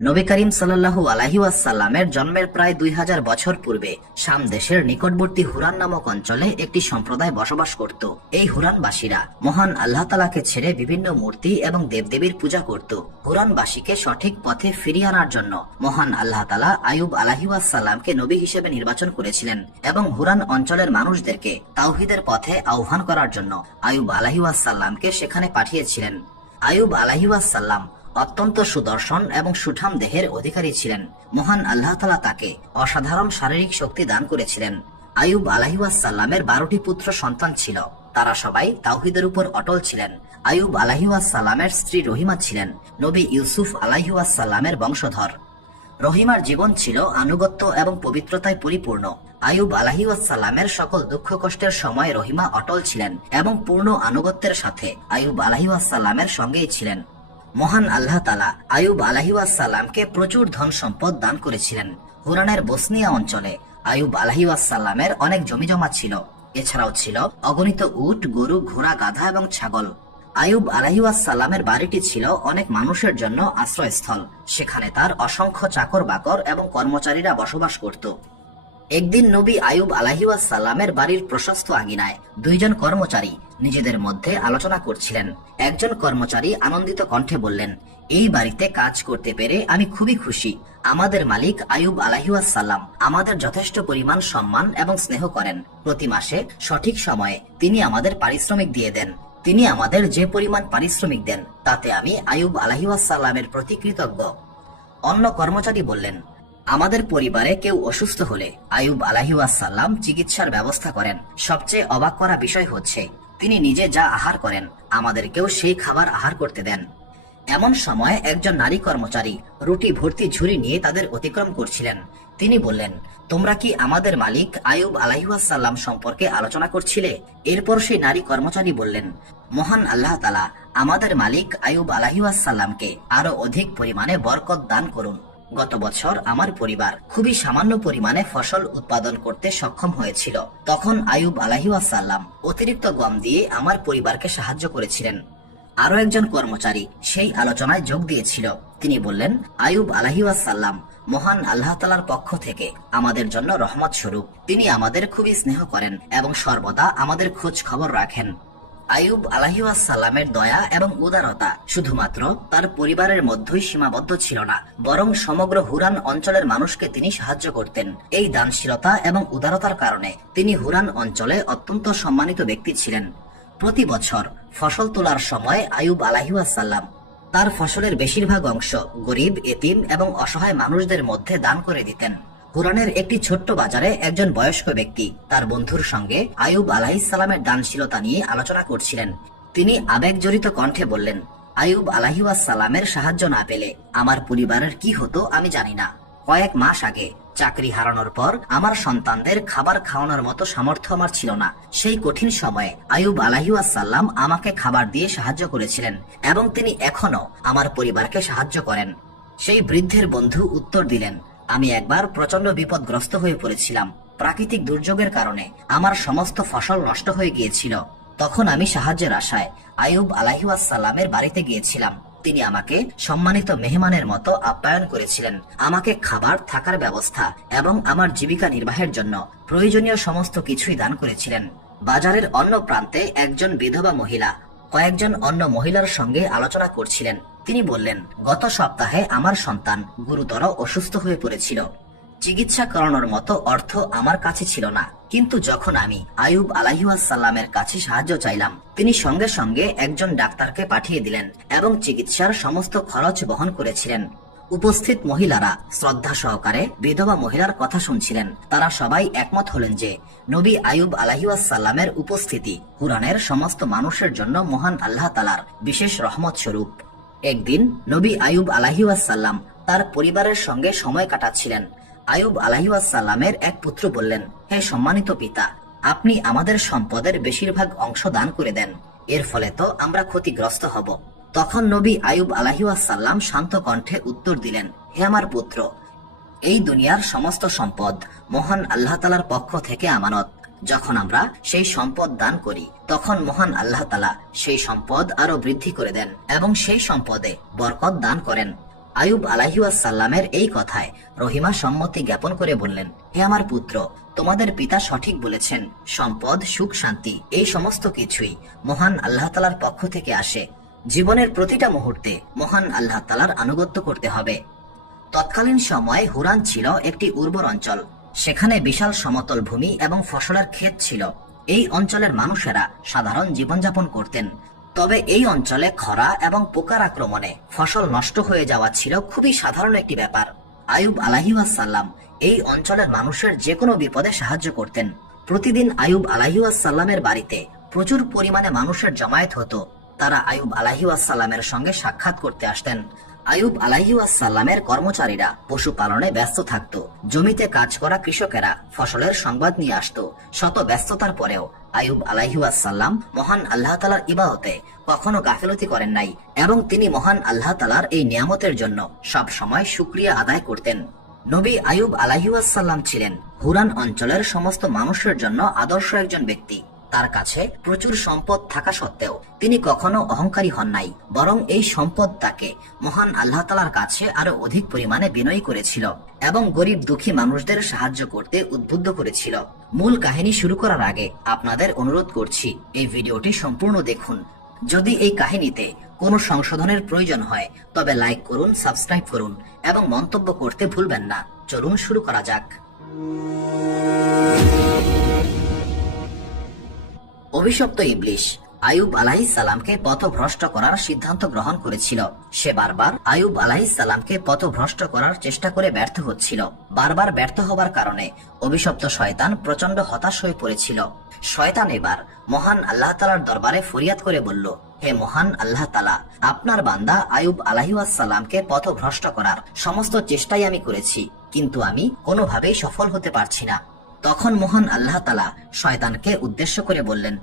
নবী করিম সাল্লাল্লাহু আলাইহি ওয়াসাল্লামের জন্মের প্রায় 2000 বছর পূর্বে শাম দেশের নিকটবর্তী হুরান নামক অঞ্চলে একটি সম্প্রদায় বসবাস করত। এই হুরানবাসীরা মহান আল্লাহ তাআলাকে ছেড়ে বিভিন্ন মূর্তি এবং দেবদেবীর পূজা করত। হুরানবাসীকে সঠিক পথে ফিরিয়ে আনার জন্য মহান আল্লাহ তাআলা আইয়ুব আলাইহি ওয়াসাল্লামকে নবী হিসেবে নির্বাচন করেছিলেন এবং হুরান অঞ্চলের মানুষদেরকে তাওহীদের পথে আহ্বান করার জন্য আইয়ুব আলাইহি ওয়াসাল্লামকে সেখানে পাঠিয়েছিলেন। আইয়ুব আলাইহি ওয়াসাল্লাম অত্যন্ত সুদর্শন এবং সুঠাম দেহের অধিকারী ছিলেন। মহান আল্লাহ তাআলা তাকে অসাধারণ শারীরিক শক্তি দান করেছিলেন। আইয়ুব আলাইহি ওয়াসাল্লামের 12টি পুত্র সন্তান ছিল। তারা সবাই তাওহীদের উপর অটল ছিলেন। আইয়ুব আলাইহি ওয়াসাল্লামের স্ত্রী রহিমা ছিলেন নবী ইউসুফ আলাইহি ওয়াসাল্লামের বংশধর। রহিমার জীবন ছিল আনুগত্য এবং পবিত্রতায় পরিপূর্ণ। আইয়ুব আলাইহি ওয়াসাল্লামের সকল দুঃখ কষ্টের সময় রহিমা অটল ছিলেন এবং পূর্ণ আনুগত্যের সাথে আইয়ুব আলাইহি ওয়াসাল্লামের সঙ্গেই ছিলেন। মহান আল্লাহ তাআলা আইয়ুব আলাইহি ওয়াসাল্লামকে প্রচুর ধন সম্পদ দান করেছিলেন। হুরানের বসনিয়া অঞ্চলে আইয়ুব আলাইহি ওয়াসাল্লামের অনেক জমিজমা ছিল। এছাড়াও ছিল অগণিত উট, গরু, ঘোড়া, গাধা এবং ছাগল। আইয়ুব আলাইহি ওয়াসাল্লামের বাড়িটি ছিল অনেক মানুষের জন্য আশ্রয়স্থল। সেখানে তার অসংখ্য চাকর বাকর এবং কর্মচারীরা বসবাস করত। একদিন নবী আইয়ুব আলাইহি ওয়াসাল্লামের বাড়ির প্রশস্ত আঙিনায় দুইজন কর্মচারী নিজেদের মধ্যে আলোচনা করছিলেন। একজন কর্মচারী আনন্দিত কণ্ঠে বললেন, এই বাড়িতে কাজ করতে পেরে আমি খুবই খুশি। আমাদের মালিক আইয়ুব আলাইহি ওয়াসাল্লাম আমাদের যথেষ্ট পরিমাণ সম্মান এবং স্নেহ করেন। প্রতি মাসে সঠিক সময়ে তিনি আমাদের পারিশ্রমিক দিয়ে দেন। তিনি আমাদের যে পরিমাণ পারিশ্রমিক দেন তাতে আমি আইয়ুব আলাইহি ওয়াসাল্লামের প্রতি কৃতজ্ঞ। অন্য কর্মচারী বললেন, আমাদের পরিবারে কেউ অসুস্থ হলে আইয়ুব আলাইহি ওয়াসাল্লাম চিকিৎসার ব্যবস্থা করেন। সবচেয়ে অবাক করা বিষয় হচ্ছে তিনি নিজে যা আহার করেন আমাদেরকেও সেই খাবার আহার করতে দেন। এমন সময় একজন নারী কর্মচারী রুটি ভর্তি ঝুড়ি নিয়ে তাদের অতিক্রম করছিলেন। তিনি বললেন, তোমরা কি আমাদের মালিক আইয়ুব আলাইহি ওয়াসাল্লাম সম্পর্কে আলোচনা করছিলে? এরপর সেই নারী কর্মচারী বললেন, মহান আল্লাহ তাআলা আমাদের মালিক আইয়ুব আলাইহি ওয়াসাল্লামকে আরো অধিক পরিমাণে বরকত দান করুন। গত বছর আমার পরিবার খুবই সামান্য পরিমাণে ফসল উৎপাদন করতে সক্ষম হয়েছিল। তখন আইয়ুব আলাইহি ওয়াসাল্লাম অতিরিক্ত গম দিয়ে আমার পরিবারকে সাহায্য করেছিলেন। আরো একজন কর্মচারী সেই আলোচনায় যোগ দিয়েছিল। তিনি বললেন, আইয়ুব আলাইহি ওয়াসাল্লাম মহান আল্লাহ তাআলার পক্ষ থেকে আমাদের জন্য রহমত স্বরূপ। তিনি আমাদের খুবই স্নেহ করেন এবং সর্বদা আমাদের খোঁজ খবর রাখেন। আইয়ুব আলাইহি ওয়াসাল্লামের দয়া এবং উদারতা শুধুমাত্র তার পরিবারের মধ্যেই সীমাবদ্ধ ছিল না, বরং সমগ্র হুরান অঞ্চলের মানুষকে তিনি সাহায্য করতেন। এই দানশীলতা এবং উদারতার কারণে তিনি হুরান অঞ্চলে অত্যন্ত সম্মানিত ব্যক্তি ছিলেন। প্রতি বছর ফসল তোলার সময় আইয়ুব আলাইহি ওয়াসাল্লাম তার ফসলের বেশিরভাগ অংশ গরিব, এতিম এবং অসহায় মানুষদের মধ্যে দান করে দিতেন। হুরানের একটি ছোট্ট বাজারে একজন বয়স্ক ব্যক্তি তার বন্ধুর সঙ্গে আইয়ুব আলাইহিস সালামের দানশীলতা নিয়ে আলোচনা করছিলেন। তিনি আবেগজড়িত কণ্ঠে বললেন, আইয়ুব আলাইহি ওয়াসাল্লামের সাহায্য না পেলে আমার পরিবারের কি হতো আমি জানি না। কয়েক মাস আগে চাকরি হারানোর পর আমার সন্তানদের খাবার খাওয়ানোর মতো সামর্থ্য আমার ছিল না। সেই কঠিন সময়ে আইয়ুব আলাইহি ওয়াসাল্লাম আমাকে খাবার দিয়ে সাহায্য করেছিলেন এবং তিনি এখনো আমার পরিবারকে সাহায্য করেন। সেই বৃদ্ধের বন্ধু উত্তর দিলেন, আমি একবার প্রচন্ড বিপদগ্রস্ত হয়ে পড়েছিলাম। প্রাকৃতিক দুর্যোগের কারণে আমার সমস্ত ফসল নষ্ট হয়ে গিয়েছিল। তখন আমি সাহায্যের আশায় আইয়ুব আলাইহি ওয়াসাল্লামের বাড়িতে গিয়েছিলাম। তিনি আমাকে সম্মানিত মেহমানের মতো আপ্যায়ন করেছিলেন। আমাকে খাবার, থাকার ব্যবস্থা এবং আমার জীবিকা নির্বাহের জন্য প্রয়োজনীয় সমস্ত কিছুই দান করেছিলেন। বাজারের অন্য প্রান্তে একজন বিধবা মহিলা কয়েকজন অন্য মহিলার সঙ্গে আলোচনা করছিলেন। তিনি বললেন, গত সপ্তাহে আমার সন্তান গুরুতর অসুস্থ হয়ে পড়েছিল। চিকিৎসা করানোর মতো অর্থ আমার কাছে ছিল না, কিন্তু যখন আমি আইয়ুব আলাইহি ওয়াসাল্লামের কাছে সাহায্য চাইলাম তিনি সঙ্গে সঙ্গে একজন ডাক্তারকে পাঠিয়ে দিলেন এবং চিকিৎসার সমস্ত খরচ বহন করেছিলেন। উপস্থিত মহিলারা শ্রদ্ধা সহকারে বিধবা মহিলার কথা শুনছিলেন। তারা সবাই একমত হলেন যে নবী আইয়ুব আলাইহি ওয়াসাল্লামের উপস্থিতি হুরানের সমস্ত মানুষের জন্য মহান আল্লাহ তাআলার বিশেষ রহমত স্বরূপ। একদিন নবী আইয়ুব আলাইহি ওয়াসাল্লাম তার পরিবারের সঙ্গে সময় কাটাচ্ছিলেন। আইয়ুব আলাইহি ওয়াসাল্লামের এক পুত্র বললেন, হে সম্মানিত পিতা, আপনি আমাদের সম্পদের বেশিরভাগ অংশ দান করে দেন, এর ফলে তো আমরা ক্ষতিগ্রস্ত হব। তখন নবী আইয়ুব আলাইহি ওয়াসাল্লাম শান্ত কণ্ঠে উত্তর দিলেন, হে আমার পুত্র, এই দুনিয়ার সমস্ত সম্পদ মহান আল্লাহ তাআলার পক্ষ থেকে আমানত। যখন আমরা সেই সম্পদ দান করি তখন মহান আল্লাহ তাআলা সেই সম্পদ আরো বৃদ্ধি করে দেন এবং সেই সম্পদে বরকত দান করেন। আয়ুব আলাইহিওয়াসাল্লামের এই কথায় রহিমা সম্মতি জ্ঞাপন করে বললেন, হে আমার পুত্র, তোমাদের পিতা সঠিক বলেছেন। সম্পদ, সুখ, শান্তি এই সমস্ত কিছুই মহান আল্লাহ তাআলার পক্ষ থেকে আসে। জীবনের প্রতিটা মুহূর্তে মহান আল্লাহ তাআলার আনুগত্য করতে হবে। তৎকালীন সময়ে হুরান ছিল একটি উর্বর অঞ্চল। সেখানে বিশাল সমতল ভূমি এবং ফসলের ক্ষেত ছিল। এই অঞ্চলের মানুষেরা সাধারণ জীবনযাপন করতেন। তবে এই অঞ্চলে খরা এবং পোকার আক্রমণে ফসল নষ্ট হয়ে যাওয়া ছিল খুবই সাধারণ একটি ব্যাপার। আয়ুব আলাইহিওয়াসাল্লাম এই অঞ্চলের মানুষের যে কোনো বিপদে সাহায্য করতেন। প্রতিদিন আয়ুব আলাইহিওয়াসাল্লামের বাড়িতে প্রচুর পরিমাণে মানুষের জমায়েত হতো। তারা আয়ুব আলাইহিওয়াসাল্লামের সঙ্গে সাক্ষাৎ করতে আসতেন। আয়ুব আলাইহিওয়াসাল্লামের কর্মচারীরা পশুপালনে ব্যস্ত থাকত। জমিতে কাজ করা কৃষকেরা ফসলের সংবাদ নিয়ে আসত। শত ব্যস্ততার পরেও আয়ুব আলাইহিওয়াসাল্লাম মহান আল্লাহ তাআলার ইবাদতে কখনো গাফিলতি করেন নাই এবং তিনি মহান আল্লাহ তাআলার এই নিয়ামতের জন্য সব সময় শুকরিয়া আদায় করতেন। নবী আয়ুব আলাইহিওয়াসাল্লাম ছিলেন হুরান অঞ্চলের সমস্ত মানুষের জন্য আদর্শ একজন ব্যক্তি। তার কাছে প্রচুর সম্পদ থাকা সত্ত্বেও তিনি কখনো অহংকারী হন নাই, বরং এই সম্পদ তাকে মহান আল্লাহ তাআলার কাছে আরো অধিক পরিমাণে বিনয়ী করেছিল এবং গরিব দুঃখী মানুষদের সাহায্য করতে উদ্বুদ্ধ করেছিল। মূল কাহিনী শুরু করার আগে আপনাদের অনুরোধ করছি, এই ভিডিওটি সম্পূর্ণ দেখুন। যদি এই কাহিনীতে কোনো সংশোধনের প্রয়োজন হয় তবে লাইক করুন, সাবস্ক্রাইব করুন এবং মন্তব্য করতে ভুলবেন না। চলুন শুরু করা যাক। অভিশপ্ত ইবলিশ আয়ুব আলাইহিসসালামকে পথভ্রষ্ট করার সিদ্ধান্ত গ্রহণ করেছিল। সে বারবার আয়ুব আলাইহিসসালামকে পথভ্রষ্ট করার চেষ্টা করে ব্যর্থ হচ্ছিল। বারবার ব্যর্থ হবার কারণে অভিশপ্ত শয়তান প্রচন্ড হতাশ হয়ে পড়েছিল। শয়তান এবার মহান আল্লাহ তাআলার দরবারে ফরিয়াদ করে বলল, হে মহান আল্লাহ তাআলা, আপনার বান্দা আয়ুব আলাইহিসসালামকে পথভ্রষ্ট করার সমস্ত চেষ্টাই আমি করেছি, কিন্তু আমি কোনোভাবেই সফল হতে পারছি না। তখন মহান আল্লাহ তাআলা শয়তানকে উদ্দেশ্য করে বললেন,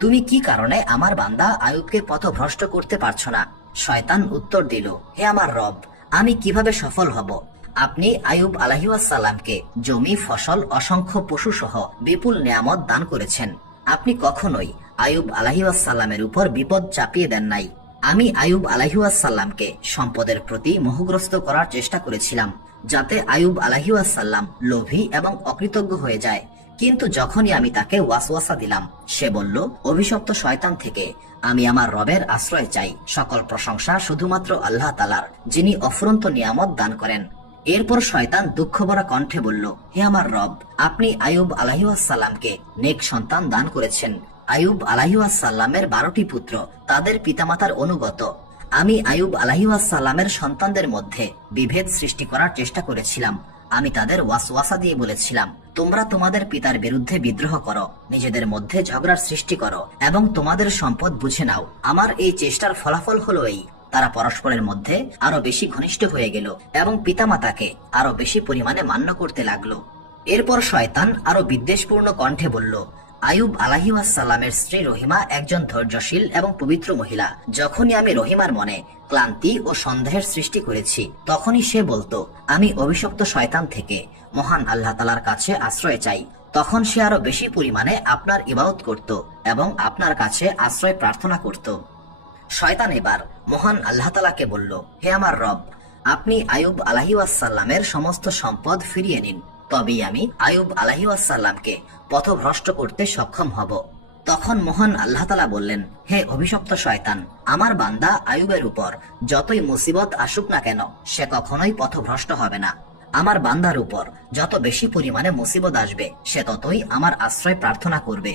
তুমি কি কারণে আমার বান্দা আয়ুবকে পথভ্রষ্ট করতে পারছো না? শয়তান উত্তর দিল, হে আমার রব, আমি কিভাবে সফল হব? আপনি আয়ুব আলাইহিসসালামকে জমি, ফসল, অসংখ্য পশু সহ বিপুল নিয়ামত দান করেছেন। আপনি কখনোই আয়ুব আলাইহিসসালামের উপর বিপদ চাপিয়ে দেন নাই। আমি আয়ুব আলাইহিসসালামকে সম্পদের প্রতি মোহগ্রস্ত করার চেষ্টা করেছিলাম, যাতে আয়ুব আলাইহিসসালাম লোভী এবং অকৃতজ্ঞ হয়ে যায়। কিন্তু যখনই আমি তাকে ওয়াসওয়াসা দিলাম, সে বলল, অভিশপ্ত শয়তান থেকে আমি আমার রবের আশ্রয় চাই। সকল প্রশংসা শুধুমাত্র আল্লাহ তাআলার, যিনি অফুরন্ত নিয়ামত দান করেন। এরপর শয়তান দুঃখভরা কণ্ঠে বলল, হে আমার রব, আপনি আয়ুব আলাইহিসসালামকে নেক সন্তান দান করেছেন। আয়ুব আলাইহিসসালামের 12টি পুত্র তাদের পিতামাতার অনুগত। আমি আয়ুব আলাইহিসসালামের সন্তানদের মধ্যে বিভেদ সৃষ্টি করার চেষ্টা করেছিলাম। আমি তাদের ওয়াসওয়াসা দিয়ে বলেছিলাম, তোমরা তোমাদের পিতার বিরুদ্ধে বিদ্রোহ করো, নিজেদের মধ্যে ঝগড়ার সৃষ্টি করো এবং তোমাদের সম্পদ বুঝে নাও। আমার এই চেষ্টার ফলাফল হলো এই, তারা পরস্পরের মধ্যে আরো বেশি ঘনিষ্ঠ হয়ে গেল এবং পিতামাতাকে আরো বেশি পরিমাণে মান্য করতে লাগলো। এরপর শয়তান আরো বিদ্বেষপূর্ণ কণ্ঠে বলল, আয়ুব আলাইহিসসালামের স্ত্রী রহিমা একজন ধৈর্যশীল এবং পবিত্র মহিলা। যখনই আমি রহিমার মনে ক্লান্তি ও সন্দেহের সৃষ্টি করেছি, তখনই সে বলতো, আমি অভিশপ্ত শয়তান থেকে মহান আল্লাহ তাআলার কাছে আশ্রয় চাই। তখন সে আরো বেশি পরিমাণে আপনার ইবাদত করত এবং আপনার কাছে আশ্রয় প্রার্থনা করত। শয়তান এবার মহান আল্লাহ তাআলাকে বলল, হে আমার রব, আপনি আয়ুব আলাইহিসসালামের সমস্ত সম্পদ ফিরিয়ে নিন, তবেই আমি আয়ুব আলাইহিসসালামকে পথভ্রষ্ট করতে সক্ষম হব। তখন মহান আল্লাহ তাআলা বললেন, হে অভিশপ্ত শয়তান, আমার বান্দা আয়ুবের উপর যতই মুসিবত আসুক না কেন, সে কখনোই পথভ্রষ্ট হবে না। আমার বান্দার উপর যত বেশি পরিমাণে মুসিবত আসবে, সে ততই আমার আশ্রয় প্রার্থনা করবে।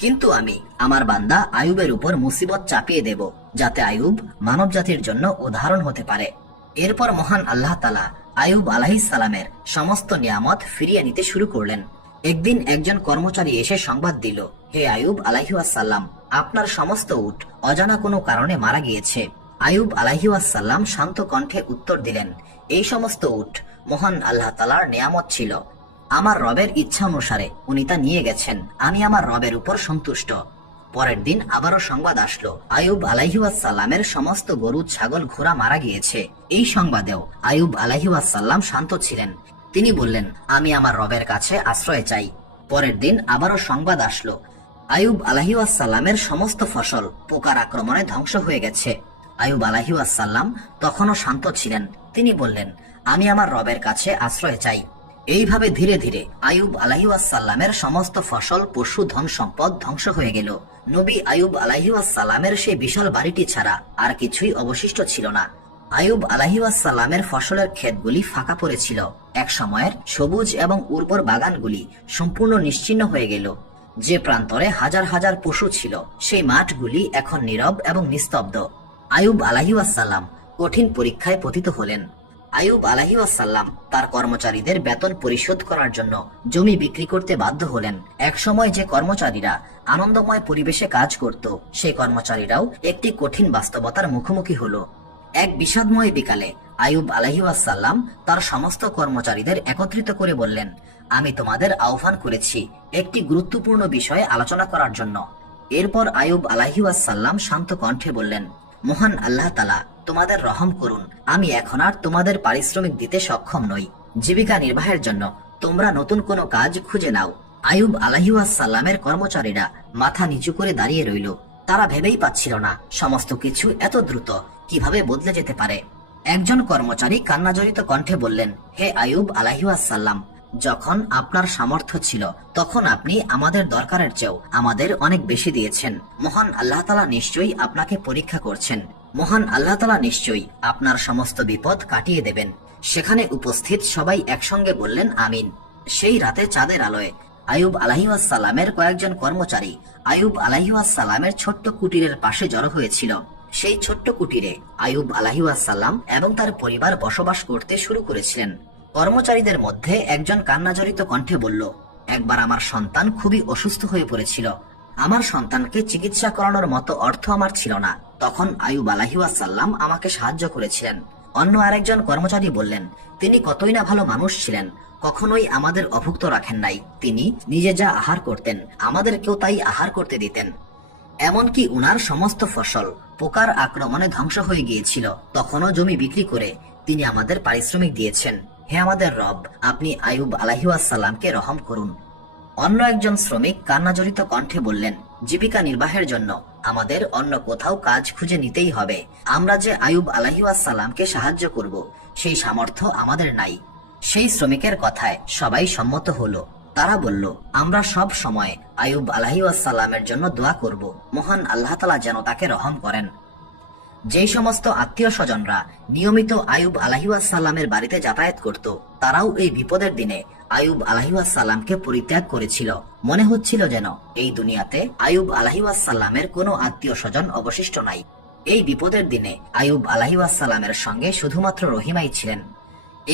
কিন্তু আমি আমার বান্দা আয়ুবের উপর মুসিবত চাপিয়ে দেব, যাতে আয়ুব মানব জাতির জন্য উদাহরণ হতে পারে। এরপর মহান আল্লাহ তাআলা আয়ুব আলাইহিসসালামের সমস্ত নিয়ামত ফিরিয়ে নিতে শুরু করলেন। একদিন একজন কর্মচারী এসে সংবাদ দিল, হে আয়ুব আলাইহিসসালাম, আপনার সমস্ত উট অজানা কোনো কারণে মারা গিয়েছে। আয়ুব আলাইহিসসালাম শান্ত কণ্ঠে উত্তর দিলেন, এই সমস্ত উট মহান আল্লাহ তাআলার নিয়ামত ছিল। আমার রবের ইচ্ছা অনুসারে উনি তা নিয়ে গেছেন। আমি আমার রবের উপর সন্তুষ্ট। পরের দিন আবারও সংবাদ আসলো, আয়ুব আলাইহিসসালামের সমস্ত গরু, ছাগল, ঘোড়া মারা গিয়েছে। এই সংবাদেও আয়ুব আলাইহিসসালাম শান্ত ছিলেন। তিনি বললেন, আমি আমার রবের কাছে আশ্রয় চাই। পরের দিন আবারও সংবাদ আসলো, আয়ুব আলাইহিসসালামের সমস্ত ফসল পোকার আক্রমণে ধ্বংস হয়ে গেছে। আয়ুব আলাইহিসসালাম তখনও শান্ত ছিলেন। তিনি বললেন, আমি আমার রবের কাছে আশ্রয় চাই। এইভাবে ধীরে ধীরে আইয়ুব আলাইহিওয়াসাল্লামের সমস্ত ফসল, পশু, ধন সম্পদ ধ্বংস হয়ে গেল। নবী আইয়ুব আলাইহিওয়াসাল্লামের সেই বিশাল বাড়িটি ছাড়া আর কিছুই অবশিষ্ট ছিল না। আইয়ুব আলাইহিওয়াসাল্লামের ফসলের ক্ষেতগুলি ফাঁকা পড়েছিল। এক সময়ের সবুজ এবং উর্বর বাগানগুলি সম্পূর্ণ নিশ্চিহ্ন হয়ে গেল। যে প্রান্তরে হাজার হাজার পশু ছিল, সেই মাঠগুলি এখন নীরব এবং নিস্তব্ধ। আইয়ুব আলাইহিওয়াসাল্লাম কঠিন পরীক্ষায় পতিত হলেন। আইয়ুব আলাইহিওয়াসাল্লাম তার কর্মচারীদের বেতন পরিশোধ করার জন্য জমি বিক্রি করতে বাধ্য হলেন। একসময় যে কর্মচারীরা আনন্দময় পরিবেশে কাজ করত, সেই কর্মচারীরাও একটি কঠিন বাস্তবতার মুখোমুখি হলো। এক বিষাদময় বিকালে আইয়ুব আলাইহিওয়াসাল্লাম তার সমস্ত কর্মচারীদের একত্রিত করে বললেন, আমি তোমাদের আহ্বান করেছি একটি গুরুত্বপূর্ণ বিষয়ে আলোচনা করার জন্য। এরপর আইয়ুব আলাইহিওয়াসাল্লাম শান্ত কণ্ঠে বললেন, মহান আল্লাহ তাআলা তোমাদের রহম করুন, আমি এখন আর তোমাদের পারিশ্রমিক দিতে সক্ষম নই। জীবিকা নির্বাহের জন্য তোমরা নতুন কোনো কাজ খুঁজে নাও। আইয়ুব আলাইহিওয়াসাল্লামের কর্মচারীরা মাথা নিচু করে দাঁড়িয়ে রইল। তারা ভেবেই পাচ্ছিল না সমস্ত কিছু এত দ্রুত কিভাবে বদলে যেতে পারে। একজন কর্মচারী কান্নাজড়িত কণ্ঠে বললেন, হে আইয়ুব আলাইহিওয়াসাল্লাম, যখন আপনার সামর্থ্য ছিল তখন আপনি আমাদের দরকারের চেয়েও আমাদের অনেক বেশি দিয়েছেন। মহান আল্লাহ তাআলা নিশ্চয়ই আপনাকে পরীক্ষা করছেন। মহান আল্লাহ তাআলা নিশ্চয়ই আপনার সমস্ত বিপদ কাটিয়ে দেবেন। সেখানে উপস্থিত সবাই একসঙ্গে বললেন আমিন। সেই রাতে চাঁদের আলোয় আইয়ুব আলাইহিওয়াসাল্লামের কয়েকজন কর্মচারী আইয়ুব আলাইহিওয়াসাল্লামের ছোট্ট কুটিরের পাশে জড়ো হয়েছিল। সেই ছোট্ট কুটিরে আইয়ুব আলাইহিওয়াসাল্লাম এবং তার পরিবার বসবাস করতে শুরু করেছিলেন। কর্মচারীদের মধ্যে একজন কান্নাজড়িত কণ্ঠে বলল, একবার আমার সন্তান খুবই অসুস্থ হয়ে পড়েছিল। আমার সন্তানকে চিকিৎসা করানোর মতো অর্থ আমার ছিল না। তখন আইয়ুব আলাইহিওয়াসাল্লাম আমাকে সাহায্য করেছিলেন। অন্য আরেকজন কর্মচারী বললেন, তিনি কতই না ভালো মানুষ ছিলেন, কখনোই আমাদের অভুক্ত রাখেন নাই। তিনি নিজে যা আহার করতেন আমাদেরকেও তাই আহার করতে দিতেন। এমনকি উনার সমস্ত ফসল পোকার আক্রমণে ধ্বংস হয়ে গিয়েছিল, তখনও জমি বিক্রি করে তিনি আমাদের পারিশ্রমিক দিয়েছেন। হে আমাদের রব, আপনি আইয়ুব আলাইহিওয়াসাল্লামকে রহম করুন। অন্য একজন শ্রমিক কান্নাজড়িত কণ্ঠে বললেন, জীবিকা নির্বাহের জন্য আমাদের অন্য কোথাও কাজ খুঁজে নিতেই হবে। আমরা যে আইয়ুব আলাইহিওয়াসাল্লামকে সাহায্য করব, সেই সামর্থ্য আমাদের নাই। সেই শ্রমিকের কথায় সবাই সম্মত হলো। তারা বলল, আমরা সব সময় আইয়ুব আলাইহিওয়াসাল্লামের জন্য দোয়া করব, মহান আল্লাহ তাআলা যেন তাকে রহম করেন। যেই সমস্ত আত্মীয় স্বজনরা নিয়মিত আইয়ুব আলাইহিওয়াসাল্লামের বাড়িতে যাতায়াত করত, তারাও এই বিপদের দিনে আইয়ুব আলাইহিওয়াসাল্লামকে পরিত্যাগ করেছিল। মনে হচ্ছিল যেন এই দুনিয়াতে আইয়ুব আলাইহিওয়াসাল্লামের কোনো আত্মীয় স্বজন অবশিষ্ট নাই। এই বিপদের দিনে আইয়ুব আলাইহিওয়াসাল্লামের সঙ্গে শুধুমাত্র রহিমাই ছিলেন।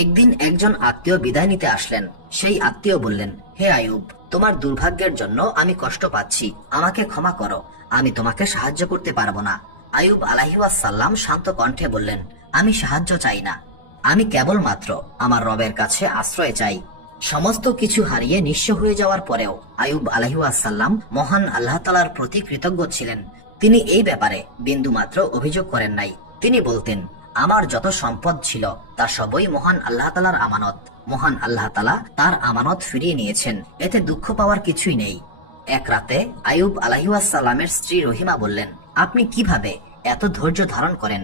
একদিন একজন আত্মীয় বিদায় নিতে আসলেন। সেই আত্মীয় বললেন, হে আইয়ুব, তোমার দুর্ভাগ্যের জন্য আমি কষ্ট পাচ্ছি, আমাকে ক্ষমা করো, আমি তোমাকে সাহায্য করতে পারবো না। আইয়ুব আলাইহিওয়াসাল্লাম শান্ত কণ্ঠে বললেন, আমি সাহায্য চাই না, আমি কেবলমাত্র আমার রবের কাছে আশ্রয় চাই। সমস্ত কিছু হারিয়ে নিঃস্ব হয়ে যাওয়ার পরেও আইয়ুব আলাইহিওয়াসাল্লাম মহান আল্লাহ তাআলার প্রতি কৃতজ্ঞ ছিলেন। তিনি এই ব্যাপারে বিন্দুমাত্র অভিযোগ করেন নাই। তিনি বলতেন, আমার যত সম্পদ ছিল তা সবই মহান আল্লাহ তাআলার আমানত। মহান আল্লাহ তাআলা তার আমানত ফিরিয়ে নিয়েছেন, এতে দুঃখ পাওয়ার কিছুই নেই। এক রাতে আইয়ুব আলাইহিওয়াসাল্লামের স্ত্রী রহিমা বললেন, আপনি কিভাবে এত ধৈর্য ধারণ করেন?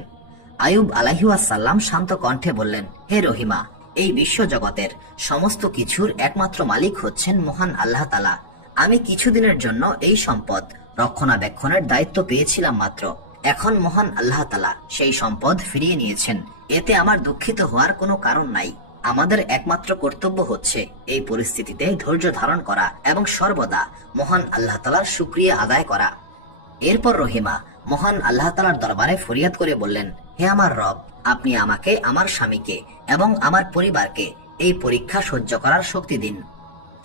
আইয়ুব আলাইহিওয়াসাল্লাম শান্ত কণ্ঠে বললেন, হে রহিমা, এই বিশ্ব জগতের সমস্ত কিছুর একমাত্র মালিক হচ্ছেন মহান আল্লাহ তাআলা। আমি কিছুদিনের জন্য এই সম্পদ রক্ষণাবেক্ষণের দায়িত্ব পেয়েছিলাম মাত্র। এখন মহান আল্লাহ তাআলা সেই সম্পদ ফিরিয়ে নিয়েছেন, এতে আমার দুঃখিত হওয়ার কোনো কারণ নাই। আমাদের একমাত্র কর্তব্য হচ্ছে এই পরিস্থিতিতে ধৈর্য ধারণ করা এবং সর্বদা মহান আল্লাহ তাআলার শুকরিয়া আদায় করা। এরপর রহিমা মহান আল্লাহ তাআলার দরবারে ফরিয়াদ করে বললেন, হে আমার রব, আপনি আমাকে, আমার স্বামীকে এবং আমার পরিবারকে এই পরীক্ষা সহ্য করার শক্তি দিন।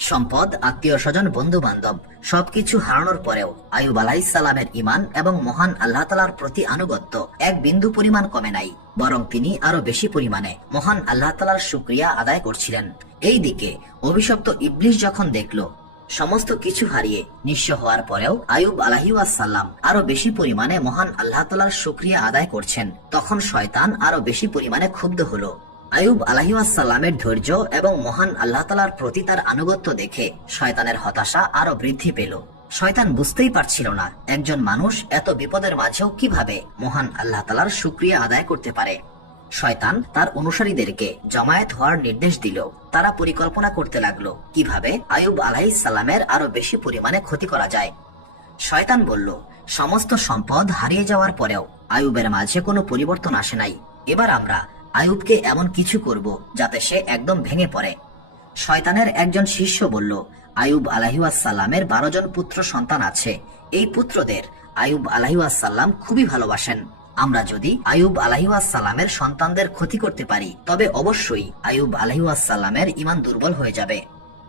সম্পদ, আত্মীয় স্বজন, বন্ধু বান্ধব সবকিছু হারানোর পরেও আইয়ুব আলাইহিস সালামের ঈমান এবং মহান আল্লাহ তাআলার প্রতি আনুগত্য এক বিন্দু পরিমাণ কমে নাই, বরং তিনি আরো বেশি পরিমাণে মহান আল্লাহ তাআলার শুকরিয়া আদায় করছিলেন। এই দিকে অভিশপ্ত ইবলিস যখন দেখল সমস্ত কিছু হারিয়ে নিঃস্ব হওয়ার পরেও আইয়ুব আলাইহিওয়াসাল্লাম আরো বেশি পরিমাণে মহান আল্লাহ তাআলার শুকরিয়া আদায় করছেন, তখন শয়তান আরো বেশি পরিমাণে ক্ষুব্ধ হলো। আইয়ুব আলাইহিওয়াসাল্লামের ধৈর্য এবং মহান আল্লাহ তাআলার প্রতি তার আনুগত্য দেখে শয়তানের হতাশা আরো বৃদ্ধি পেল। শয়তান বুঝতেই পারছিল না একজন মানুষ এত বিপদের মাঝেও কিভাবে মহান আল্লাহ তাআলার শুকরিয়া আদায় করতে পারে। শয়তান তার অনুসারীদেরকে জমায়েত হওয়ার নির্দেশ দিল। তারা পরিকল্পনা করতে লাগলো কিভাবে আইয়ুব আলাইহিস সালামের আরো বেশি পরিমাণে ক্ষতি করা যায়। শয়তান বলল, সমস্ত সম্পদ হারিয়ে যাওয়ার পরেও আইয়ুবের মাঝে কোনো পরিবর্তন আসে নাই। এবার আমরা আইয়ুবকে এমন কিছু করব যাতে সে একদম ভেঙে পড়ে। শয়তানের একজন শিষ্য বলল, আইয়ুব আলাইহিসসালামের 12 জন পুত্র সন্তান আছে। এই পুত্রদের আইয়ুব আলাইহিসসালাম খুবই ভালোবাসেন। আমরা যদি আইয়ুব আলাইহিসসালামের সন্তানদের ক্ষতি করতে পারি তবে অবশ্যই আইয়ুব আলাইহিসসালামের ঈমান দুর্বল হয়ে যাবে।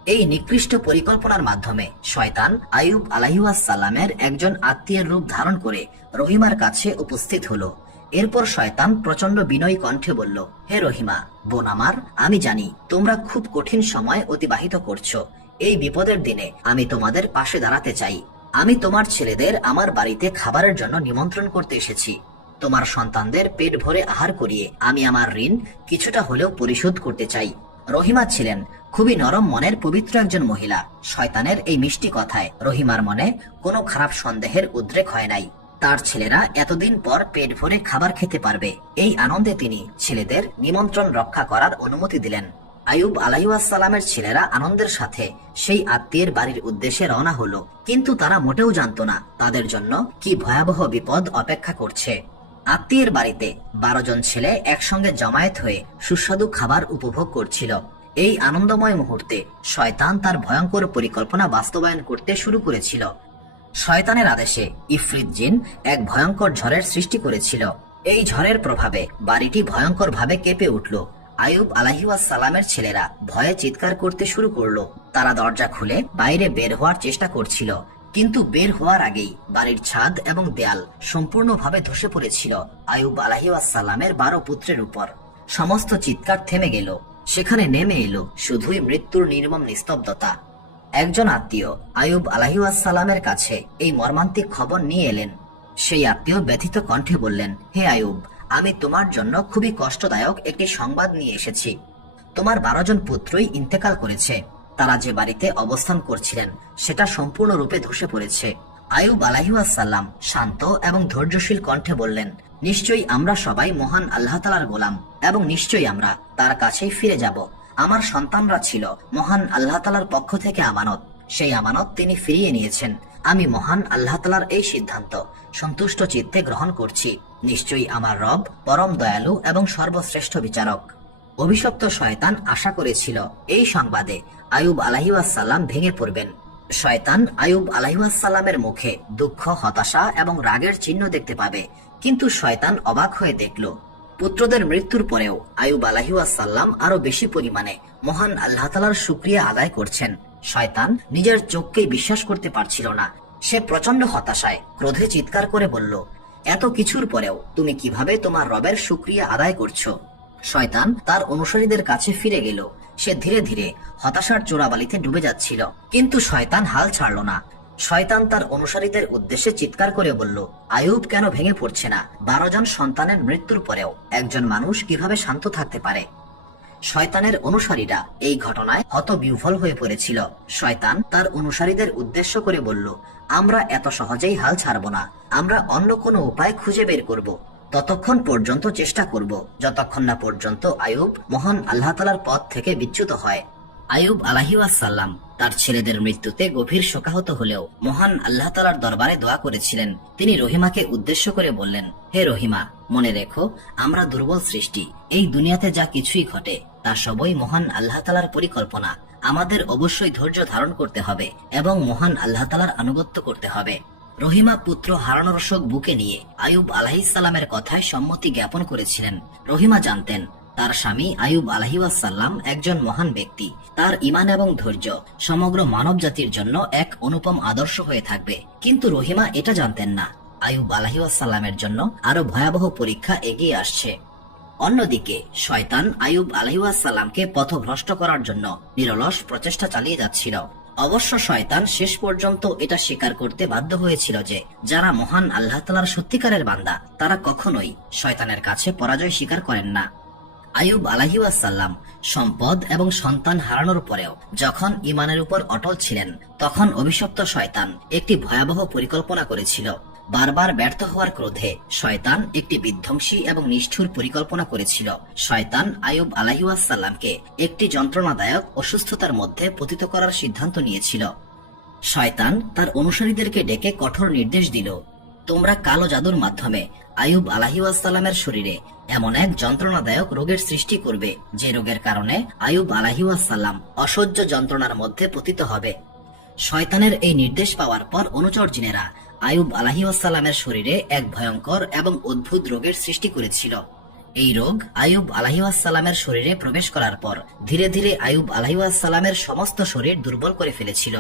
এই নিকৃষ্ট পরিকল্পনার মাধ্যমে শয়তান আইয়ুব আলাইহিসসালামের একজন আত্মীয়ের রূপ ধারণ করে রহিমার কাছে উপস্থিত হলো। এরপর শয়তান প্রচন্ড বিনয়ী কণ্ঠে বলল, হে রহিমা বোন আমার, আমি জানি তোমরা খুব কঠিন সময় অতিবাহিত করছো। এই বিপদের দিনে আমি তোমাদের পাশে দাঁড়াতে চাই। আমি তোমার ছেলেদের আমার বাড়িতে খাবারের জন্য নিমন্ত্রণ করতে এসেছি। তোমার সন্তানদের পেট ভরে আহার করিয়ে আমি আমার ঋণ কিছুটা হলেও পরিশোধ করতে চাই। রহিমা ছিলেন খুবই নরম মনের পবিত্র একজন মহিলা। শয়তানের এই মিষ্টি কথায় রহিমার মনে কোনো খারাপ সন্দেহের উদ্রেক হয় নাই। তার ছেলেরা এতদিন পর পেট ভরে খাবার খেতে পারবে, এই আনন্দে তিনি ছেলেদের নিমন্ত্রণ রক্ষা করার অনুমতি দিলেন। আইয়ুব আলাইহিসসালামের ছেলেরা আনন্দের সাথে সেই আত্মীয়ের বাড়ির উদ্দেশ্যে রওনা হলো, কিন্তু তারা মোটেও জানতো না তাদের জন্য কি ভয়াবহ বিপদ অপেক্ষা করছে। আত্মীয়ের বাড়িতে 12 জন ছেলে একসঙ্গে জমায়েত হয়ে সুস্বাদু খাবার উপভোগ করছিল। এই আনন্দময় মুহূর্তে শয়তান তার ভয়ঙ্কর পরিকল্পনা বাস্তবায়ন করতে শুরু করেছিল। শয়তানের আদেশে ইফরিত জিন এক ভয়ঙ্কর ঝড়ের সৃষ্টি করেছিল। এই ঝড়ের প্রভাবে বাড়িটি ভয়ঙ্কর ভাবে কেঁপে উঠল। আইয়ুব আলাইহিসসালামের ছেলেরা ভয়ে চিৎকার করতে শুরু করলো। তারা দরজা খুলে বাইরে বের হওয়ার চেষ্টা করছিল, কিন্তু বের হওয়ার আগেই বাড়ির ছাদ এবং দেয়াল সম্পূর্ণভাবে ধসে পড়েছিল আইয়ুব আলাইহিসসালামের 12 পুত্রের উপর। সমস্ত চিৎকার থেমে গেল। সেখানে নেমে এলো শুধুই মৃত্যুর নির্মম নিস্তব্ধতা। একজন আত্মীয় আইয়ুব আলাইহিসসালামের কাছে এই মর্মান্তিক খবর নিয়ে এলেন। সেই আত্মীয় ব্যথিত কণ্ঠে বললেন, হে আইয়ুব, আমি তোমার জন্য খুবই কষ্টদায়ক একটি সংবাদ নিয়ে এসেছি। তোমার 12 জন পুত্রই ইন্তেকাল করেছে। তারা যে বাড়িতে অবস্থান করছিলেন সেটা সম্পূর্ণরূপে ধসে পড়েছে। আইয়ুব আলাইহিসসালাম শান্ত এবং ধৈর্যশীল কণ্ঠে বললেন, নিশ্চয়ই আমরা সবাই মহান আল্লাহ তাআলার গোলাম এবং নিশ্চয়ই আমরা তার কাছেই ফিরে যাব। আমার সন্তানরা ছিল মহান আল্লাহ তাআলার পক্ষ থেকে আমানত। সেই আমানত তিনি ফিরিয়ে নিয়েছেন। আমি মহান আল্লাহ তাআলার এই সিদ্ধান্ত সন্তুষ্ট চিত্তে গ্রহণ করছি। নিশ্চয়ই আমার রব পরম দয়ালু এবং সর্বশ্রেষ্ঠ বিচারক। অভিশপ্ত শয়তান আশা করেছিল এই সংবাদে আইয়ুব আলাইহিসসালাম ভেঙে পড়বেন। শয়তান আইয়ুব আলাইহিসসালামের মুখে দুঃখ, হতাশা এবং রাগের চিহ্ন দেখতে পাবে, কিন্তু শয়তান অবাক হয়ে দেখল পুত্রদের মৃত্যুর পরেও আইয়ুব আলাইহিসসালাম আরো বেশি পরিমাণে মহান আল্লাহ তাআলার শুকরিয়া আদায় করছেন। শয়তান নিজের চোখকেই বিশ্বাস করতে পারছিল না। সে প্রচন্ড হতাশায় ক্রোধে চিৎকার করে বলল, এত কিছুর পরেও তুমি কিভাবে তোমার রবের শুকরিয়া আদায় করছো? শয়তান তার অনুসারীদের কাছে ফিরে গেল। সে ধীরে ধীরে হতাশার চোরাবালিতে ডুবে যাচ্ছিল, কিন্তু শয়তান হাল ছাড়ল না। শয়তান তার অনুসারীদের উদ্দেশ্যে চিৎকার করে বলল, আইয়ুব কেন ভেঙে পড়ছে না? 12 জন সন্তানের মৃত্যুর পরেও একজন মানুষ কিভাবে শান্ত থাকতে পারে? শয়তানের অনুসারীরা এই ঘটনায় হতবিহ্বল হয়ে পড়েছিল। শয়তান তার অনুসারীদের উদ্দেশ্য করে বলল, আমরা এত সহজেই হাল ছাড়ব না। আমরা অন্য কোনো উপায় খুঁজে বের করব। ততক্ষণ পর্যন্ত চেষ্টা করব যতক্ষণ না পর্যন্ত আইয়ুব মহান আল্লাহ তাআলার পথ থেকে বিচ্যুত হয়। আইয়ুব আলাইহিসসালাম তার ছেলেদের মৃত্যুতে গভীর শোকাহত হলেও মহান আল্লাহ তাআলার দরবারে দোয়া করেছিলেন। তিনি রহিমাকে উদ্দেশ্য করে বললেন, হে রহিমা, মনে রেখো আমরা দুর্বল সৃষ্টি। এই দুনিয়াতে যা কিছুই ঘটে তা সবই মহান আল্লাহ তাআলার পরিকল্পনা। আমাদের অবশ্যই ধৈর্য ধারণ করতে হবে এবং মহান আল্লাহ তাআলার আনুগত্য করতে হবে। রহিমা পুত্র হারানোর শোক বুকে নিয়ে আইয়ুব আলাইহিসসালামের কথায় সম্মতি জ্ঞাপন করেছিলেন। রহিমা জানতেন তার স্বামী আইয়ুব আলাইহিসসালাম একজন মহান ব্যক্তি। তার ঈমান এবং ধৈর্য সমগ্র মানব জাতির জন্য এক অনুপম আদর্শ হয়ে থাকবে। কিন্তু রহিমা এটা জানতেন না আইয়ুব আলাইহিসসালামের জন্য আরো ভয়াবহ পরীক্ষা এগিয়ে আসছে। অন্যদিকে শয়তান আইয়ুব আলাইহিসসালামকে পথভ্রষ্ট করার জন্য নিরলস প্রচেষ্টা চালিয়ে যাচ্ছিল। অবশ্য শয়তান শেষ পর্যন্ত এটা স্বীকার করতে বাধ্য হয়েছিল যে যারা মহান আল্লাহ তাআলার সত্যিকারের বান্দা তারা কখনোই শয়তানের কাছে পরাজয় স্বীকার করেন না। আইয়ুব আলাইহিসসালাম সম্পদ এবং সন্তান হারানোর পরেও যখন ঈমানের উপর অটল ছিলেন, তখন অভিশপ্ত শয়তান একটি ভয়াবহ পরিকল্পনা করেছিল। বারবার ব্যর্থ হওয়ার ক্রোধে শয়তান একটি বিধ্বংসী এবং নিষ্ঠুর পরিকল্পনা করেছিল। শয়তান আইয়ুব আলাইহিসসালামকে একটি যন্ত্রণাদায়ক অসুস্থতার মধ্যে পতিত করার সিদ্ধান্ত নিয়েছিল। শয়তান তার অনুসারীদেরকে ডেকে কঠোর নির্দেশ দিল, তোমরা কালো জাদুর মাধ্যমে আইয়ুব আলাইহিসসালামের শরীরে এমন এক যন্ত্রণাদায়ক রোগের সৃষ্টি করবে যে রোগের কারণে আইয়ুব আলাইহিসসালাম অসহ্য যন্ত্রণার মধ্যে পতিত হবে। শয়তানের এই নির্দেশ পাওয়ার পর অনুচর জিনেরা আইয়ুব আলাইহিসসালামের শরীরে এক ভয়ঙ্কর এবং অদ্ভুত রোগের সৃষ্টি করেছিল। এই রোগ আইয়ুব আলাইহিসসালামের শরীরে প্রবেশ করার পর ধীরে ধীরে আইয়ুব আলাইহিসসালামের সমস্ত শরীর দুর্বল করে ফেলেছিল।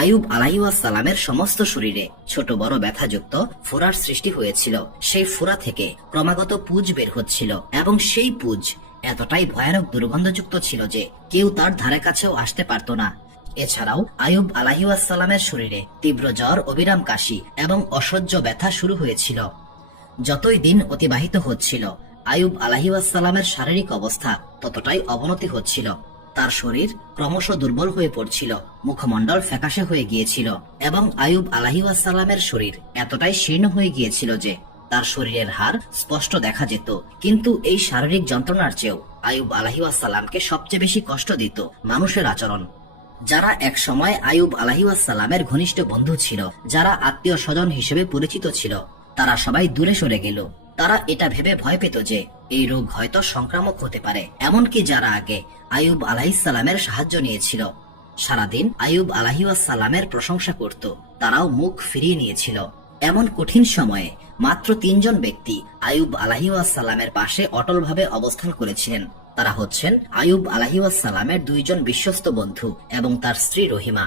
আইয়ুব আলাইহিসসালামের সমস্ত শরীরে ছোট বড় ব্যথাযুক্ত ফোঁড়ার সৃষ্টি হয়েছিল। সেই ফোঁড়া থেকে ক্রমাগত পুঁজ বের হচ্ছিল এবং সেই পুঁজ এতটাই ভয়ানক দুর্গন্ধযুক্ত ছিল যে কেউ তার ধারে কাছেও আসতে পারত না। এছাড়াও আইয়ুব আলাইহিসসালামের শরীরে তীব্র জ্বর, অবিরাম কাশি এবং অসহ্য ব্যথা শুরু হয়েছিল। যতই দিন অতিবাহিত হচ্ছিল আইয়ুব আলাইহিসসালামের শারীরিক অবস্থা ততটাই অবনতি হচ্ছিল। তার শরীর ক্রমশ দুর্বল হয়ে পড়ছিল, মুখমণ্ডল ফ্যাকাশে হয়ে গিয়েছিল এবং আইয়ুব আলাইহিসসালামের শরীর এতটাই শীর্ণ হয়ে গিয়েছিল যে তার শরীরের হাড় স্পষ্ট দেখা যেত। কিন্তু এই শারীরিক যন্ত্রণার চেয়েও আইয়ুব আলাইহিসসালামকে সবচেয়ে বেশি কষ্ট দিত মানুষের আচরণ। যারা এক সময় আইয়ুব আলাইহিসসালামের ঘনিষ্ঠ বন্ধু ছিল, যারা আত্মীয় স্বজন হিসেবে পরিচিত ছিল, তারা সবাই দূরে সরে গেল। তারা এটা ভেবে ভয় পেত যে এই রোগ হয়তো সংক্রামক হতে পারে। এমনকি যারা আগে আইয়ুব আলাইহিসসালামের সাহায্য নিয়েছিল, সারাদিন আইয়ুব আলাইহিসসালামের প্রশংসা করত, তারাও মুখ ফিরিয়ে নিয়েছিল। এমন কঠিন সময়ে মাত্র 3 জন ব্যক্তি আইয়ুব আলাইহিসসালামের পাশে অটলভাবে অবস্থান করেছিলেন। তারা হচ্ছেন আইয়ুব আলাইহিসসালামের 2 জন বিশ্বস্ত বন্ধু এবং তার স্ত্রী রহিমা।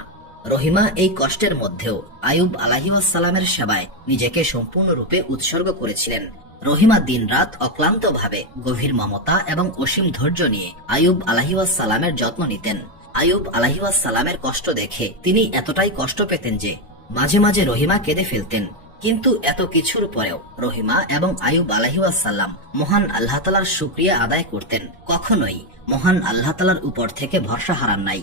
রহিমা এই কষ্টের মধ্যেও আইয়ুব আলাইহিসসালামের সেবায় নিজেকে সম্পূর্ণরূপে উৎসর্গ করেছিলেন। রহিমা দিনরাত অক্লান্তভাবে গভীর মমতা এবং অসীম ধৈর্য নিয়ে আইয়ুব আলাইহিসসালামের যত্ন নিতেন। আইয়ুব আলাইহিসসালামের কষ্ট দেখে তিনি এতটাই কষ্ট পেতেন যে মাঝে মাঝে রহিমা কেঁদে ফেলতেন। কিন্তু এত কিছুর পরেও রহিমা এবং আইয়ুব আলাইহিসসালাম মহান আল্লাহ তাআলার শুকরিয়া আদায় করতেন, কখনোই মহান আল্লাহ তাআলার উপর থেকে ভরসা হারান নাই।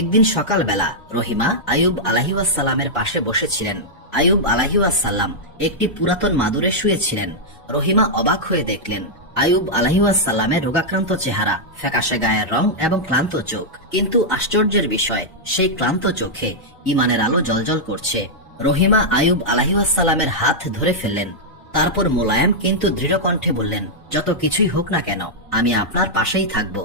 একদিন সকালবেলা রহিমা আইয়ুব আলাইহিসসালামের পাশে বসেছিলেন। আইয়ুব আলাইহিসসালাম একটি পুরাতন মাদুরে শুয়েছিলেন। রহিমা অবাক হয়ে দেখলেন আইয়ুব আলাইহিসসালামের রোগাক্রান্ত চেহারা, ফ্যাকাশে গায়ের রং এবং ক্লান্ত চোখ। কিন্তু আশ্চর্যের বিষয়, সেই ক্লান্ত চোখে ঈমানের আলো জ্বলজ্বল করছে। রহিমা আইয়ুব আলাইহিসসালামের হাত ধরে ফেললেন। তারপর মোলায়েম কিন্তু দৃঢ় কণ্ঠে বললেন, যত কিছুই হোক না কেন আমি আপনার পাশেই থাকব।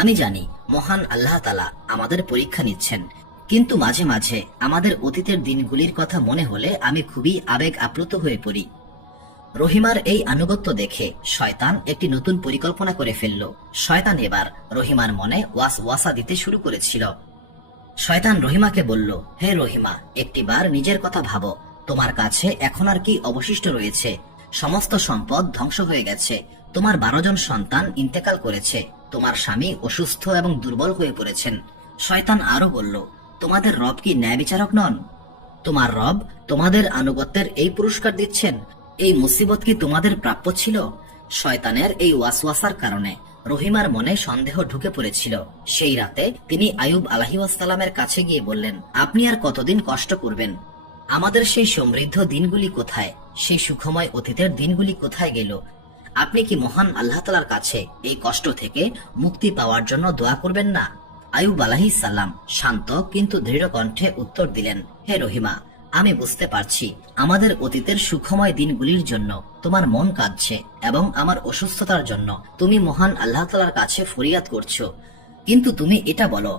আমি জানি মহান আল্লাহ তাআলা আমাদের পরীক্ষা নিচ্ছেন, কিন্তু মাঝে মাঝে আমাদের অতীতের দিনগুলির কথা মনে হলে আমি খুবই আবেগ আপ্লুত হয়ে পড়ি। রহিমার এই আনুগত্য দেখে শয়তান একটি নতুন পরিকল্পনা করে ফেলল। শয়তান এবার রহিমার মনে ওয়াসওয়াসা দিতে শুরু করেছিল। শয়তান রহিমাকে বলল, হে রহিমা, একটিবার নিজের কথা ভাবো। তোমার কাছে এখন আর কি অবশিষ্ট রয়েছে? সমস্ত সম্পদ ধ্বংস হয়ে গেছে। তোমার 12 জন সন্তান ইন্তেকাল করেছে। তোমার স্বামী অসুস্থ এবং দুর্বল হয়ে পড়েছেন। শয়তান আরো বলল, তোমাদের রব কি ন্যায় বিচারক নন? তোমার রব তোমাদের আনুগত্যের এই পুরস্কার দিচ্ছেন। এই মুসিবত কি তোমাদের প্রাপ্য ছিল? শয়তানের এই ওয়াসওয়াসার কারণে রহিমার মনে সন্দেহ ঢুকে পড়েছিল। সেই রাতে তিনি আইয়ুব আলাইহিসসালামের কাছে গিয়ে বললেন, আপনি আর কতদিন কষ্ট করবেন? আমাদের সেই সমৃদ্ধ দিনগুলি কোথায়? সেই সুখময় অতীতের দিনগুলি কোথায় গেল? আপনি কি মহান আল্লাহ তাআলার কাছে এই কষ্ট থেকে মুক্তি পাওয়ার জন্য দোয়া করবেন না? আইয়ুব আলাইহিসসালাম শান্ত কিন্তু দৃঢ় কণ্ঠে উত্তর দিলেন, হে রহিমা, আমি বুঝতে পারছি আমাদের অতীতের সুখময় দিনগুলির জন্য তোমার মন কাঁদছে এবং আমার অসুস্থতার জন্য তুমি মহান আল্লাহ তাআলার কাছে ফরিয়াদ করছো। কিন্তু তুমি এটা বলো,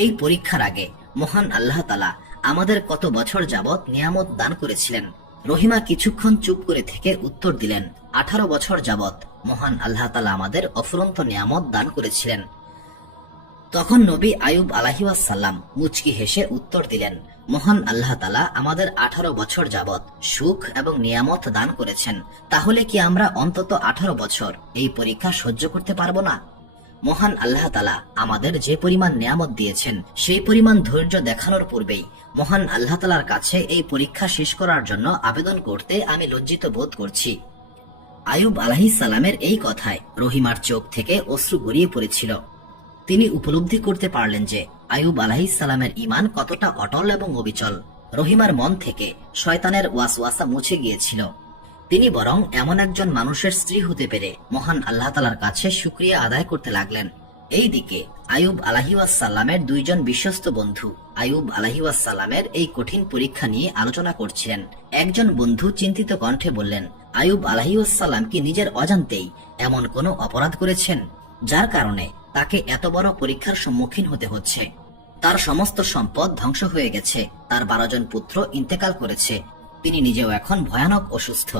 এই পরীক্ষার আগে মহান আল্লাহ তাআলা আমাদের কত বছর যাবত নিয়ামত দান করেছিলেন? রহিমা কিছুক্ষণ চুপ করে থেকে উত্তর দিলেন, 18 বছর যাবত মহান আল্লাহ তাআলা আমাদের অফুরন্ত নিয়ামত দান করেছিলেন। তখন নবী আইয়ুব আলাইহিসসালাম মুচকি হেসে উত্তর দিলেন, মহান আল্লাহ তাআলা আমাদের 18 বছর যাবত সুখ এবং নিয়ামত দান করেছেন। তাহলে কি আমরা অন্তত 18 বছর এই পরীক্ষা সহ্য করতে পারবো না? মহান আল্লাহ তাআলা আমাদের যে পরিমাণ নিয়ামত দিয়েছেন সেই পরিমাণ ধৈর্য দেখানোর পূর্বেই মহান আল্লাহ তাআলার কাছে এই পরীক্ষা শেষ করার জন্য আবেদন করতে আমি লজ্জিত বোধ করছি। আইয়ুব আলাইহিসসালামের এই কথায় রহিমার চোখ থেকে অশ্রু গড়িয়ে পড়েছিল। তিনি উপলব্ধি করতে পারলেন যে আইয়ুব আলাইহিসসালামের ঈমান কতটা অটল এবং অবিচল। রহিমার মন থেকে শয়তানের ওয়াসওয়াসা মুছে গিয়েছিল। তিনি বরং এমন একজন মানুষের স্ত্রী হতে পেরে মহান আল্লাহ তাআলার কাছে শুকরিয়া আদায় করতে লাগলেন। এইদিকে আইয়ুব আলাইহিসসালামের দুইজন বিশ্বস্ত বন্ধু আইয়ুব আলাইহিসসালামের এই কঠিন পরীক্ষা নিয়ে আলোচনা করছিলেন। একজন বন্ধু চিন্তিত কণ্ঠে বললেন, আইয়ুব আলাইহিসসালাম কি নিজের অজান্তেই এমন কোনো অপরাধ করেছেন যার কারণে তাকে এত বড় পরীক্ষার সম্মুখীন হতে হচ্ছে? তার সমস্ত সম্পদ ধ্বংস হয়ে গেছে, তার 12 জন পুত্র ইন্তেকাল করেছে, তিনি নিজেও এখন ভয়ানক অসুস্থ।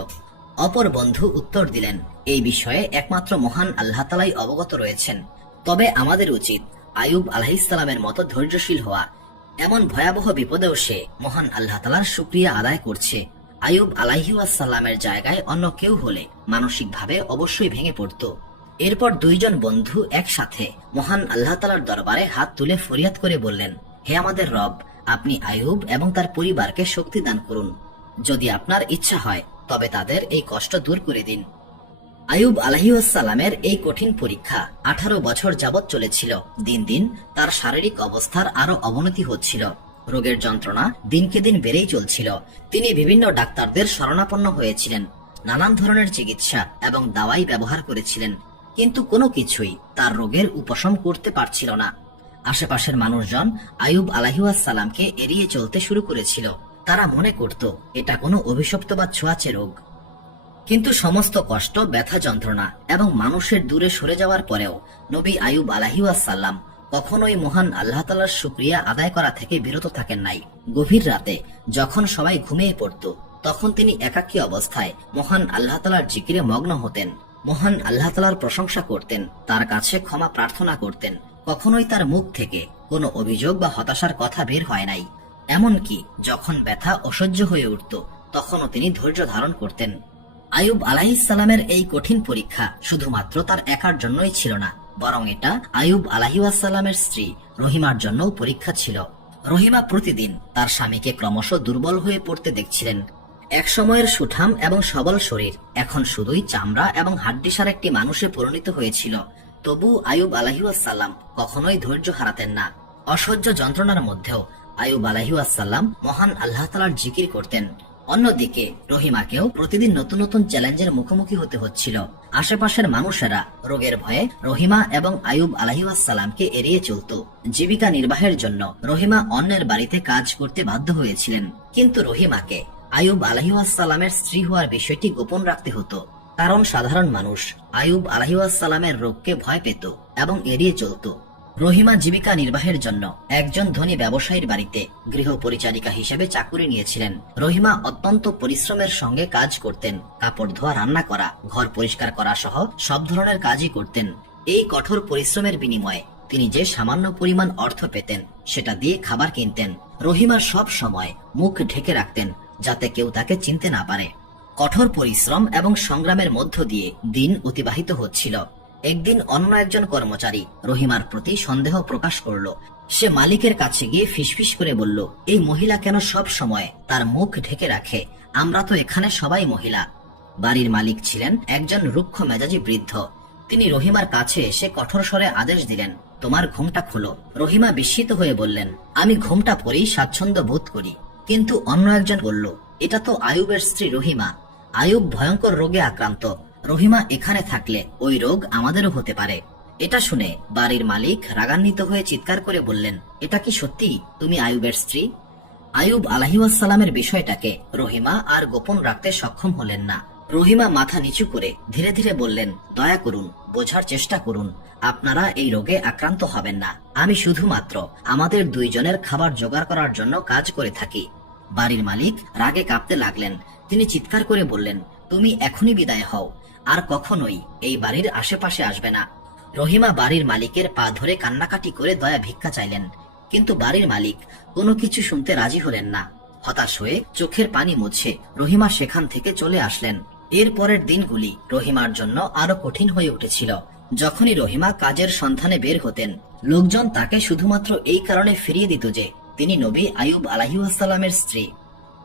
অপর বন্ধু উত্তর দিলেন, এই বিষয়ে একমাত্র মহান আল্লাহ তাআলাই অবগত রয়েছেন। তবে আমাদের উচিত আইয়ুব আলাইহিসসালামের মতো ধৈর্যশীল হওয়া। এমন ভয়াবহ বিপদেও সে মহান আল্লাহ তাআলার শুকরিয়া আদায় করছে। আইয়ুব আলাইহিসসালামের জায়গায় অন্য কেউ হলে মানসিকভাবে অবশ্যই ভেঙে পড়ত। এরপর দুইজন বন্ধু একসাথে মহান আল্লাহ তাআলার দরবারে হাত তুলে ফরিয়াদ করে বললেন, হে আমাদের রব, আপনি আইয়ুব এবং তার পরিবারকে শক্তি দান করুন। যদি আপনার ইচ্ছা হয় তবে তাদের এই কষ্ট দূর করে দিন। আইয়ুব আলাইহিসসালামের এই কঠিন পরীক্ষা 18 বছর যাবৎ চলেছিল। দিন দিন তার শারীরিক অবস্থার আরো অবনতি হচ্ছিল। রোগের যন্ত্রণা দিনকে দিন বেড়েই চলছিল। তিনি বিভিন্ন ডাক্তারদের শরণাপন্ন হয়েছিলেন, নানান ধরনের চিকিৎসা এবং দাওয়াই ব্যবহার করেছিলেন, কিন্তু কোনো কিছুই তার রোগের উপশম করতে পারছিল না। আশেপাশের মানুষজন আইয়ুব আলাইহিসসালামকে এড়িয়ে চলতে শুরু করেছিল। তারা মনে করত এটা কোনো অভিশপ্ত বা ছোঁয়াচে রোগ। কিন্তু সমস্ত কষ্ট, ব্যথা, যন্ত্রণা এবং মানুষের দূরে সরে যাওয়ার পরেও নবী আইয়ুব আলাইহিসসালাম কখনোই মহান আল্লাহ তাআলার শুকরিয়া আদায় করা থেকে বিরত থাকেন নাই। গভীর রাতে যখন সবাই ঘুমিয়ে পড়ত, তখন তিনি একাকী অবস্থায় মহান আল্লাহ তাআলার জিকিরে মগ্ন হতেন, মহান আল্লাহ তাআলার প্রশংসা করতেন, তার কাছে ক্ষমা প্রার্থনা করতেন। কখনোই তার মুখ থেকে কোনো অভিযোগ বা হতাশার কথা বের হয় নাই। এমনকি যখন ব্যথা অসহ্য হয়ে উঠত, তখনও তিনি ধৈর্য ধারণ করতেন। আইয়ুব আলাইহিসসালামের এই কঠিন পরীক্ষা শুধুমাত্র তার একার জন্যই ছিল না, বরং এটা আইয়ুব আলাইহিসসালামের স্ত্রী রহিমার জন্যও পরীক্ষা ছিল। রহিমা প্রতিদিন তার স্বামীকে ক্রমশ দুর্বল হয়ে পড়তে দেখছিলেন। এক সময়ের সুঠাম এবং সবল শরীর এখন শুধুই চামড়া এবং হাড্ডিসার একটি মানুষে পরিণত হয়েছিল। তবু আইয়ুব আলাইহিসসালাম কখনোই ধৈর্য হারাতেন না। অসহ্য যন্ত্রণার মধ্যেও আইয়ুব আলাইহিসসালাম মহান আল্লাহ তাআলার জিকির করতেন। অন্যদিকে রহিমাকেও প্রতিদিন নতুন নতুন চ্যালেঞ্জের মুখোমুখি হতে হচ্ছিল। আশেপাশের মানুষেরা রোগের ভয়ে রহিমা এবং আইয়ুব আলাইহিসসালামকে এড়িয়ে চলত। জীবিকা নির্বাহের জন্য রহিমা অন্যের বাড়িতে কাজ করতে বাধ্য হয়েছিলেন, কিন্তু রহিমাকে আইয়ুব আলাইহিসসালামের স্ত্রী হওয়ার বিষয়টি গোপন রাখতে হতো, কারণ সাধারণ মানুষ আইয়ুব আলাইহিসসালামের রোগকে ভয় পেত এবং এড়িয়ে চলত। রহিমা জীবিকা নির্বাহের জন্য একজন ধনী ব্যবসায়ীর বাড়িতে গৃহ পরিচারিকা হিসেবে চাকুরি নিয়েছিলেন। রহিমা অত্যন্ত পরিশ্রমের সঙ্গে কাজ করতেন, কাপড় ধোয়া, রান্না করা, ঘর পরিষ্কার করা সহ সব ধরনের কাজই করতেন। এই কঠোর পরিশ্রমের বিনিময়ে তিনি যে সামান্য পরিমাণ অর্থ পেতেন সেটা দিয়ে খাবার কিনতেন। রহিমা সব সময় মুখ ঢেকে রাখতেন যাতে কেউ তাকে চিনতে না পারে। কঠোর পরিশ্রম এবং সংগ্রামের মধ্য দিয়ে দিন অতিবাহিত হচ্ছিল। একদিন অন্য একজন কর্মচারী রহিমার প্রতি সন্দেহ প্রকাশ করল। সে মালিকের কাছে গিয়ে ফিসফিস করে বলল, এই মহিলা কেন সব সময় তার মুখ ঢেকে রাখে? আমরা তো এখানে সবাই মহিলা। বাড়ির মালিক ছিলেন একজন রুক্ষ মেজাজী বৃদ্ধ। তিনি রহিমার কাছে এসে কঠোর স্বরে আদেশ দিলেন, তোমার ঘুমটা খোলো। রহিমা বিস্মিত হয়ে বললেন, আমি ঘুমটা পরেই স্বাচ্ছন্দ্য বোধ করি। কিন্তু অন্য একজন বলল, এটা তো আইয়ুবের স্ত্রী রহিমা। আইয়ুব ভয়ঙ্কর রোগে আক্রান্ত, রহিমা এখানে থাকলে ওই রোগ আমাদেরও হতে পারে। এটা শুনে বাড়ির মালিক রাগান্বিত হয়ে চিৎকার করে বললেন, এটা কি সত্যি তুমি আইয়ুবের স্ত্রী? আইয়ুব আলাইহিসসালামের বিষয়টাকে রহিমা আর গোপন রাখতে সক্ষম হলেন না। রহিমা মাথা নিচু করে ধীরে ধীরে বললেন, দয়া করুন, বোঝার চেষ্টা করুন, আপনারা এই রোগে আক্রান্ত হবেন না। আমি শুধুমাত্র আমাদের দুইজনের খাবার জোগাড় করার জন্য কাজ করে থাকি। বাড়ির মালিক রাগে কাঁপতে লাগলেন। তিনি চিৎকার করে বললেন, তুমি এখনই বিদায় হও, আর কখনোই এই বাড়ির আশেপাশে আসবে না। রহিমা বাড়ির মালিকের পা ধরে কান্নাকাটি করে দয়া ভিক্ষা চাইলেন, কিন্তু বাড়ির মালিক কোনো কিছু শুনতে রাজি হলেন না। হতাশ হয়ে চোখের পানি মুছে রহিমা সেখান থেকে চলে আসলেন। এর পরের দিনগুলি রহিমার জন্য আরো কঠিন হয়ে উঠেছিল। যখনই রহিমা কাজের সন্ধানে বের হতেন, লোকজন তাকে শুধুমাত্র এই কারণে ফিরিয়ে দিত যে তিনি নবী আইয়ুব আলাইহিসসালামের স্ত্রী।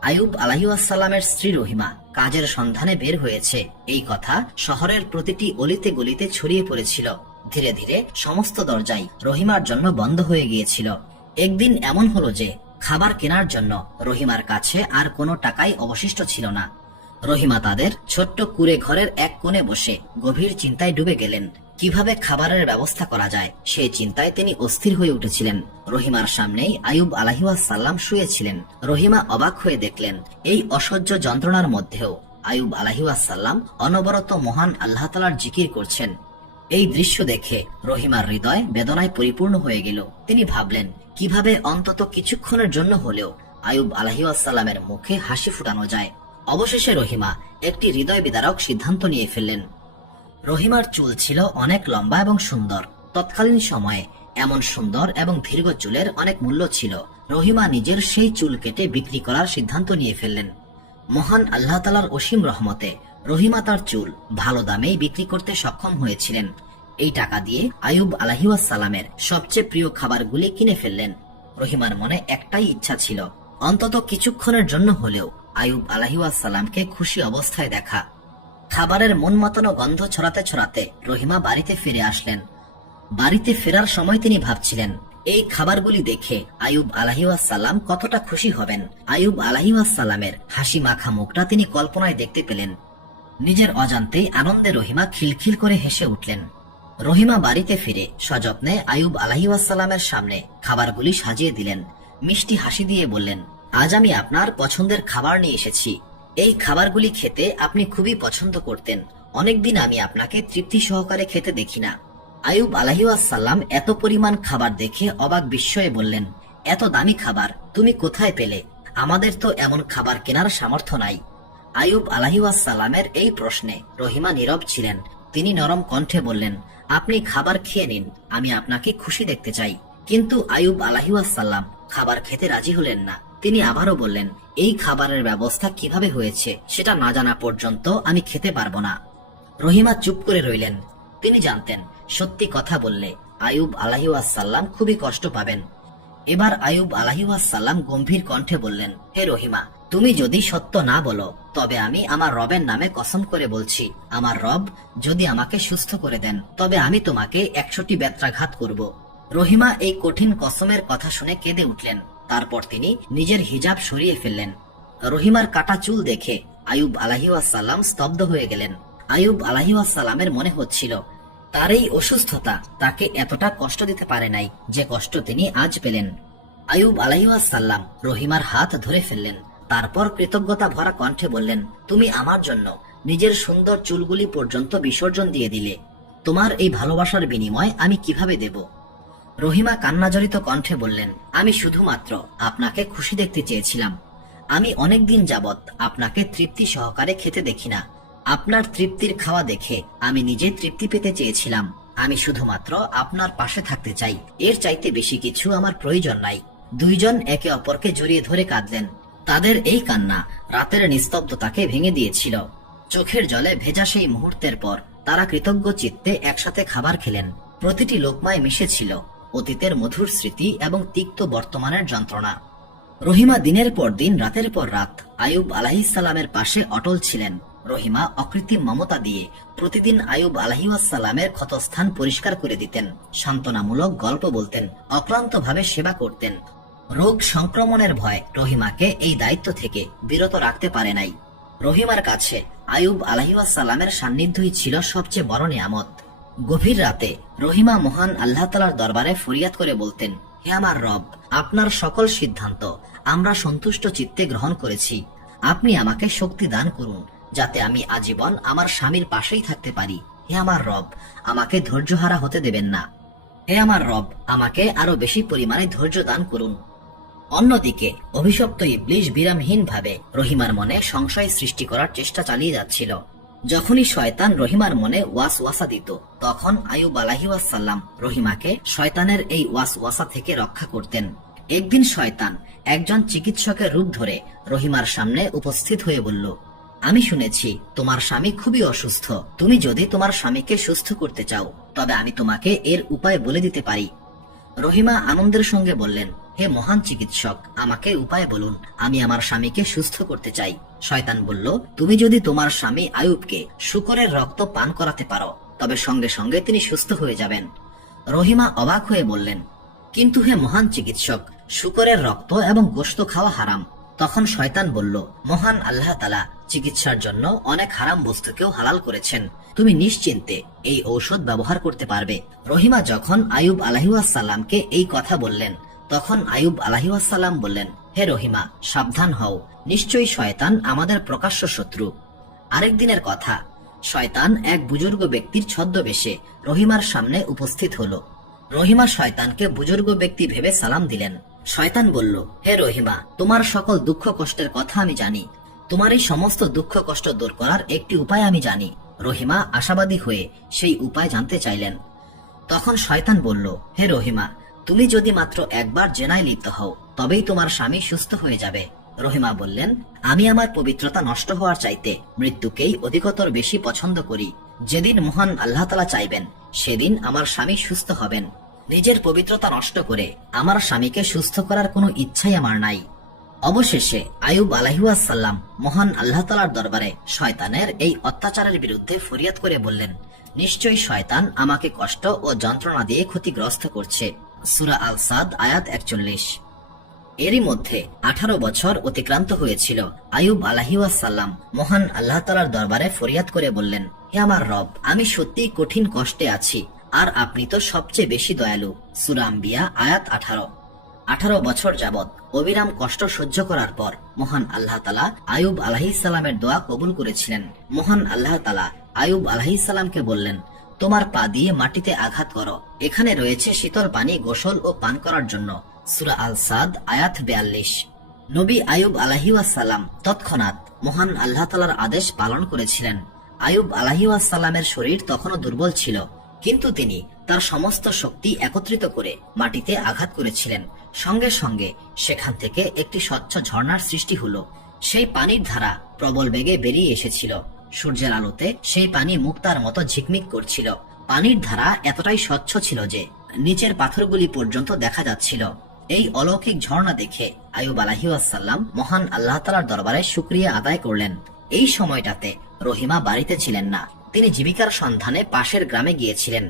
আইয়ুব আলাইহিসসালামের স্ত্রী রহিমা কাজের সন্ধানে বের হয়েছে, এই কথা শহরের প্রতিটি অলিতে গলিতে ছড়িয়ে পড়েছিল। ধীরে ধীরে সমস্ত দরজাই রহিমার জন্য বন্ধ হয়ে গিয়েছিল। একদিন এমন হলো যে খাবার কেনার জন্য রহিমার কাছে আর কোনো টাকাই অবশিষ্ট ছিল না। রহিমা তাদের ছোট্ট কুঁড়ে ঘরের এক কোণে বসে গভীর চিন্তায় ডুবে গেলেন। কিভাবে খাবারের ব্যবস্থা করা যায় সেই চিন্তায় তিনি অস্থির হয়ে উঠেছিলেন। রহিমার সামনেই আইয়ুব আলাইহিসসালাম শুয়েছিলেন। রহিমা অবাক হয়ে দেখলেন, এই অসহ্য যন্ত্রণার মধ্যেও আইয়ুব আলাইহিসসালাম অনবরত মহান আল্লাহ তাআলার জিকির করছেন। এই দৃশ্য দেখে রহিমার হৃদয় বেদনায় পরিপূর্ণ হয়ে গেল। তিনি ভাবলেন, কিভাবে অন্তত কিছুক্ষণের জন্য হলেও আইয়ুব আলাইহিসসালামের মুখে হাসি ফুটানো যায়। অবশেষে রহিমা একটি হৃদয় বিদারক সিদ্ধান্ত নিয়ে ফেললেন। রহিমার চুল ছিল অনেক লম্বা এবং সুন্দর। তৎকালীন সময়ে এমন সুন্দর এবং দীর্ঘ চুলের অনেক মূল্য ছিল। রহিমা নিজের সেই চুল কেটে বিক্রি করার সিদ্ধান্ত নিয়ে ফেললেন। মহান আল্লাহ তাআলার অসীম রহমতে রহিমা তার চুল ভালো দামেই বিক্রি করতে সক্ষম হয়েছিলেন। এই টাকা দিয়ে আইয়ুব আলাইহিসসালামের সবচেয়ে প্রিয় খাবারগুলি কিনে ফেললেন। রহিমার মনে একটাই ইচ্ছা ছিল, অন্তত কিছুক্ষণের জন্য হলেও আইয়ুব আলাইহিসসালামকে খুশি অবস্থায় দেখা। খাবারের মন মাতানো গন্ধ ছড়াতে ছড়াতে রহিমা বাড়িতে ফিরে আসলেন। বাড়িতে ফেরার সময় তিনি ভাবছিলেন, এই খাবারগুলি দেখে আইয়ুব আলাইহিসসালাম কতটা খুশি হবেন। আইয়ুব আলাইহিসসালামের হাসি মাখা মুখটা তিনি কল্পনায় দেখতে পেলেন। নিজের অজান্তেই আনন্দে রহিমা খিলখিল করে হেসে উঠলেন। রহিমা বাড়িতে ফিরে সযত্নে আইয়ুব আলাইহিসসালামের সামনে খাবারগুলি সাজিয়ে দিলেন। মিষ্টি হাসি দিয়ে বললেন, আজ আমি আপনার পছন্দের খাবার নিয়ে এসেছি। এই খাবারগুলি খেতে আপনি খুবই পছন্দ করতেন। অনেকদিন আমি আপনাকে তৃপ্তি সহকারে খেতে দেখি না। আইয়ুব আলাইহিসসালাম এত পরিমাণ খাবার দেখে অবাক বিস্ময়ে বললেন, এত দামি খাবার তুমি কোথায় পেলে? আমাদের তো এমন খাবার কেনার সামর্থ্য নাই। আইয়ুব আলাইহিসসালামের এই প্রশ্নে রহিমা নীরব ছিলেন। তিনি নরম কণ্ঠে বললেন, আপনি খাবার খেয়ে নিন, আমি আপনাকে খুশি দেখতে চাই। কিন্তু আইয়ুব আলাইহিসসালাম খাবার খেতে রাজি হলেন না। তিনি আবারও বললেন, এই খাবারের ব্যবস্থা কিভাবে হয়েছে সেটা না জানা পর্যন্ত আমি খেতে পারবো না। রহিমা চুপ করে রইলেন। তিনি জানতেন, সত্যি কথা বললে আইয়ুব আলাইহিসসালাম খুবই কষ্ট পাবেন। এবার আইয়ুব আলাইহিসসালাম গম্ভীর কণ্ঠে বললেন, হে রহিমা, তুমি যদি সত্য না বলো তবে আমি আমার রবের নামে কসম করে বলছি, আমার রব যদি আমাকে সুস্থ করে দেন তবে আমি তোমাকে 100টি বেত্রাঘাত করব। রহিমা এই কঠিন কসমের কথা শুনে কেঁদে উঠলেন। তারপর তিনি নিজের হিজাব সরিয়ে ফেললেন। রহিমার কাটা চুল দেখে আইয়ুব আলাইহিসসালাম স্তব্ধ হয়ে গেলেন। আইয়ুব আলাইহিসসালামের মনে হচ্ছিল, তার এই অসুস্থতা তাকে এতটা কষ্ট দিতে পারে নাই যে কষ্ট তিনি আজ পেলেন। আইয়ুব আলাইহিসসালাম রহিমার হাত ধরে ফেললেন। তারপর কৃতজ্ঞতা ভরা কণ্ঠে বললেন, তুমি আমার জন্য নিজের সুন্দর চুলগুলি পর্যন্ত বিসর্জন দিয়ে দিলে। তোমার এই ভালোবাসার বিনিময় আমি কিভাবে দেব? রহিমা কান্নাজড়িত কণ্ঠে বললেন, আমি শুধুমাত্র আপনাকে খুশি দেখতে চেয়েছিলাম। আমি অনেকদিন যাবৎ আপনাকে তৃপ্তি সহকারে খেতে দেখি না। আপনার তৃপ্তির খাওয়া দেখে আমি নিজে তৃপ্তি পেতে চেয়েছিলাম। আমি শুধুমাত্র আপনার পাশে থাকতে চাই, এর চাইতে বেশি কিছু আমার প্রয়োজন নাই। দুইজন একে অপরকে জড়িয়ে ধরে কাঁদলেন। তাদের এই কান্না রাতের নিস্তব্ধতাকে ভেঙে দিয়েছিল। চোখের জলে ভেজা সেই মুহূর্তের পর তারা কৃতজ্ঞ চিত্তে একসাথে খাবার খেলেন। প্রতিটি লোকমায় মিশেছিল অতীতের মধুর স্মৃতি এবং তিক্ত বর্তমানের যন্ত্রণা। রহিমা দিনের পর দিন রাতের পর রাত আইয়ুব আলাইহিসসালামের পাশে অটল ছিলেন। রহিমা অকৃত্রিম মমতা দিয়ে প্রতিদিন আইয়ুব আলাইহিসসালামের ক্ষতস্থান পরিষ্কার করে দিতেন, সান্ত্বনামূলক গল্প বলতেন, অক্লান্তভাবে সেবা করতেন। রোগ সংক্রমণের ভয় রহিমাকে এই দায়িত্ব থেকে বিরত রাখতে পারে নাই। রহিমার কাছে আইয়ুব আলাইহিসসালামের সান্নিধ্যই ছিল সবচেয়ে বড় নিয়ামত। গভীর রাতে রহিমা মহান আল্লাহ তাআলার দরবারে ফরিয়াদ করে বলতেন, হে আমার রব, আপনার সকল সিদ্ধান্ত আমরা সন্তুষ্ট চিত্তে গ্রহণ করেছি। আপনি আমাকে শক্তি দান করুন যাতে আমি আজীবন আমার স্বামীর পাশেই থাকতে পারি। হে আমার রব, আমাকে ধৈর্যহারা হতে দেবেন না। হে আমার রব, আমাকে আরো বেশি পরিমাণে ধৈর্য দান করুন। অন্যদিকে অভিশপ্ত ইবলিশ বিরামহীনভাবে রহিমার মনে সংশয় সৃষ্টি করার চেষ্টা চালিয়ে যাচ্ছিল। যখনই শয়তান রহিমার মনে ওয়াসওয়াসা দিত, তখন আইয়ুব আলাইহিসসালাম রহিমাকে শয়তানের এই ওয়াসওয়াসা থেকে রক্ষা করতেন। একদিন শয়তান একজন চিকিৎসকের রূপ ধরে রহিমার সামনে উপস্থিত হয়ে বলল, আমি শুনেছি তোমার স্বামী খুবই অসুস্থ। তুমি যদি তোমার স্বামীকে সুস্থ করতে চাও তবে আমি তোমাকে এর উপায় বলে দিতে পারি। রহিমা আনন্দের সঙ্গে বললেন, হে মহান চিকিৎসক, আমাকে উপায় বলুন, আমি আমার স্বামীকে সুস্থ করতে চাই। শয়তান বলল, তুমি যদি তোমার স্বামী আইয়ুবকে শূকরের রক্ত পান করাতে পারো তবে সঙ্গে সঙ্গে তিনি সুস্থ হয়ে যাবেন। রহিমা অবাক হয়ে বললেন, কিন্তু হে মহান চিকিৎসক, শূকরের রক্ত এবং গোশত খাওয়া হারাম। তখন শয়তান বলল, মহান আল্লাহ তাআলা চিকিৎসার জন্য অনেক হারাম বস্তুকেও হালাল করেছেন, তুমি নিশ্চিন্তে এই ঔষধ ব্যবহার করতে পারবে। রহিমা যখন আইয়ুব আলাইহিসসালামকে এই কথা বললেন, তখন আইয়ুব আলাইহিসসালাম বললেন, হে রহিমা, সাবধান হও, নিশ্চয়ই শয়তান আমাদের প্রকাশ্য শত্রু। আরেক দিনের কথা, শয়তান এক বুজুর্গ ব্যক্তির ছদ্মবেশে রহিমার সামনে উপস্থিত হলো। রহিমা শয়তানকে বুজুর্গ ব্যক্তি ভেবে সালাম দিলেন। শয়তান বলল, হে রহিমা, তোমার সকল দুঃখ কষ্টের কথা আমি জানি, তোমার এই সমস্ত দুঃখ কষ্ট দূর করার একটি উপায় আমি জানি। রহিমা আশাবাদী হয়ে সেই উপায় জানতে চাইলেন। তখন শয়তান বলল, হে রহিমা, তুমি যদি মাত্র একবার জেনায় লিপ্ত হও তবেই তোমার স্বামী সুস্থ হয়ে যাবে। রহিমা বললেন, আমি আমার পবিত্রতা নষ্ট হওয়ার চাইতে মৃত্যুকেই অধিকতর বেশি পছন্দ করি। যেদিন মহান আল্লাহ তাআলা চাইবেন সেদিন আমার স্বামী সুস্থ হবেন। নিজের পবিত্রতা নষ্ট করে আমার স্বামীকে সুস্থ করার কোনো ইচ্ছাই আমার নাই। অবশেষে আইয়ুব আলাইহিসসালাম মহান আল্লাহ তাআলার দরবারে শয়তানের এই অত্যাচারের বিরুদ্ধে ফরিয়াদ করে বললেন, নিশ্চয়ই শয়তান আমাকে কষ্ট ও যন্ত্রণা দিয়ে ক্ষতিগ্রস্ত করছে। সূরা আল সাদ আয়াত 41। এরই মধ্যে 18 বছর অতিক্রান্ত হয়েছিল। আইয়ুব আলাইহিসসালাম মহান আল্লাহ তাআলার দরবারে ফরিয়াদ করে বললেন, হে আমার রব, আমি সত্যিই কঠিন কষ্টে আছি, আর আপনি তো সবচেয়ে বেশি দয়ালু। সূরা আম্বিয়া আয়াত 18। 18 বছর যাবৎ অবিরাম কষ্ট সহ্য করার পর মহান আল্লাহ তাআলা আইয়ুব আলাইহিসসালামের দোয়া কবুল করেছিলেন। মহান আল্লাহ তাআলা আইয়ুব আলাইহিসসালামকে বললেন, তোমার পা দিয়ে মাটিতে আঘাত করো, এখানে রয়েছে শীতল পানি গোসল ও পান করার জন্য। সূরা আল সাদ আয়াত 42। নবী আইয়ুব আলাইহিসসালাম তৎক্ষণাৎ মহান আল্লাহ তাআলার আদেশ পালন করেছিলেন। আইয়ুব আলাইহিসসালামের শরীর তখনও দুর্বল ছিল, কিন্তু তিনি তার সমস্ত শক্তি একত্রিত করে মাটিতে আঘাত করেছিলেন। সঙ্গে সঙ্গে সেখান থেকে একটি স্বচ্ছ ঝর্ণার সৃষ্টি হলো। সেই পানির ধারা প্রবল বেগে বেরিয়ে এসেছিল। সূর্যের আলোতে সেই পানি মুক্তার মতো ঝিকমিক করছিল। পানির ধারা এতটাই স্বচ্ছ ছিল যে নিচের পাথরগুলি পর্যন্ত দেখা যাচ্ছিল। এই অলৌকিক ঝর্ণা দেখে আইয়ুব আলাইহিসসালাম মহান আল্লাহ তাআলার দরবারে শুকরিয়া আদায় করলেন। এই সময়টাতে রহিমা বাড়িতে ছিলেন না, তিনি জীবিকার সন্ধানে পাশের গ্রামে গিয়েছিলেন।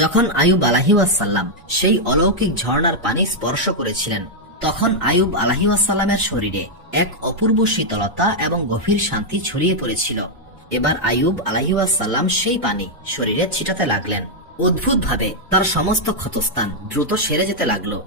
যখন আইয়ুব আলাইহিসসালাম সেই অলৌকিক ঝর্ণার পানি স্পর্শ করেছিলেন, তখন আইয়ুব আলাইহিসসালামের শরীরে এক অপূর্ব শীতলতা এবং গভীর শান্তি ছড়িয়ে পড়েছিল। এবার আইয়ুব আলাইহিসসালাম সেই পানি শরীরে ছিটাতে লাগলেন। অদ্ভুতভাবে তার সমস্ত ক্ষতস্থান দ্রুত সেরে যেতে লাগলো।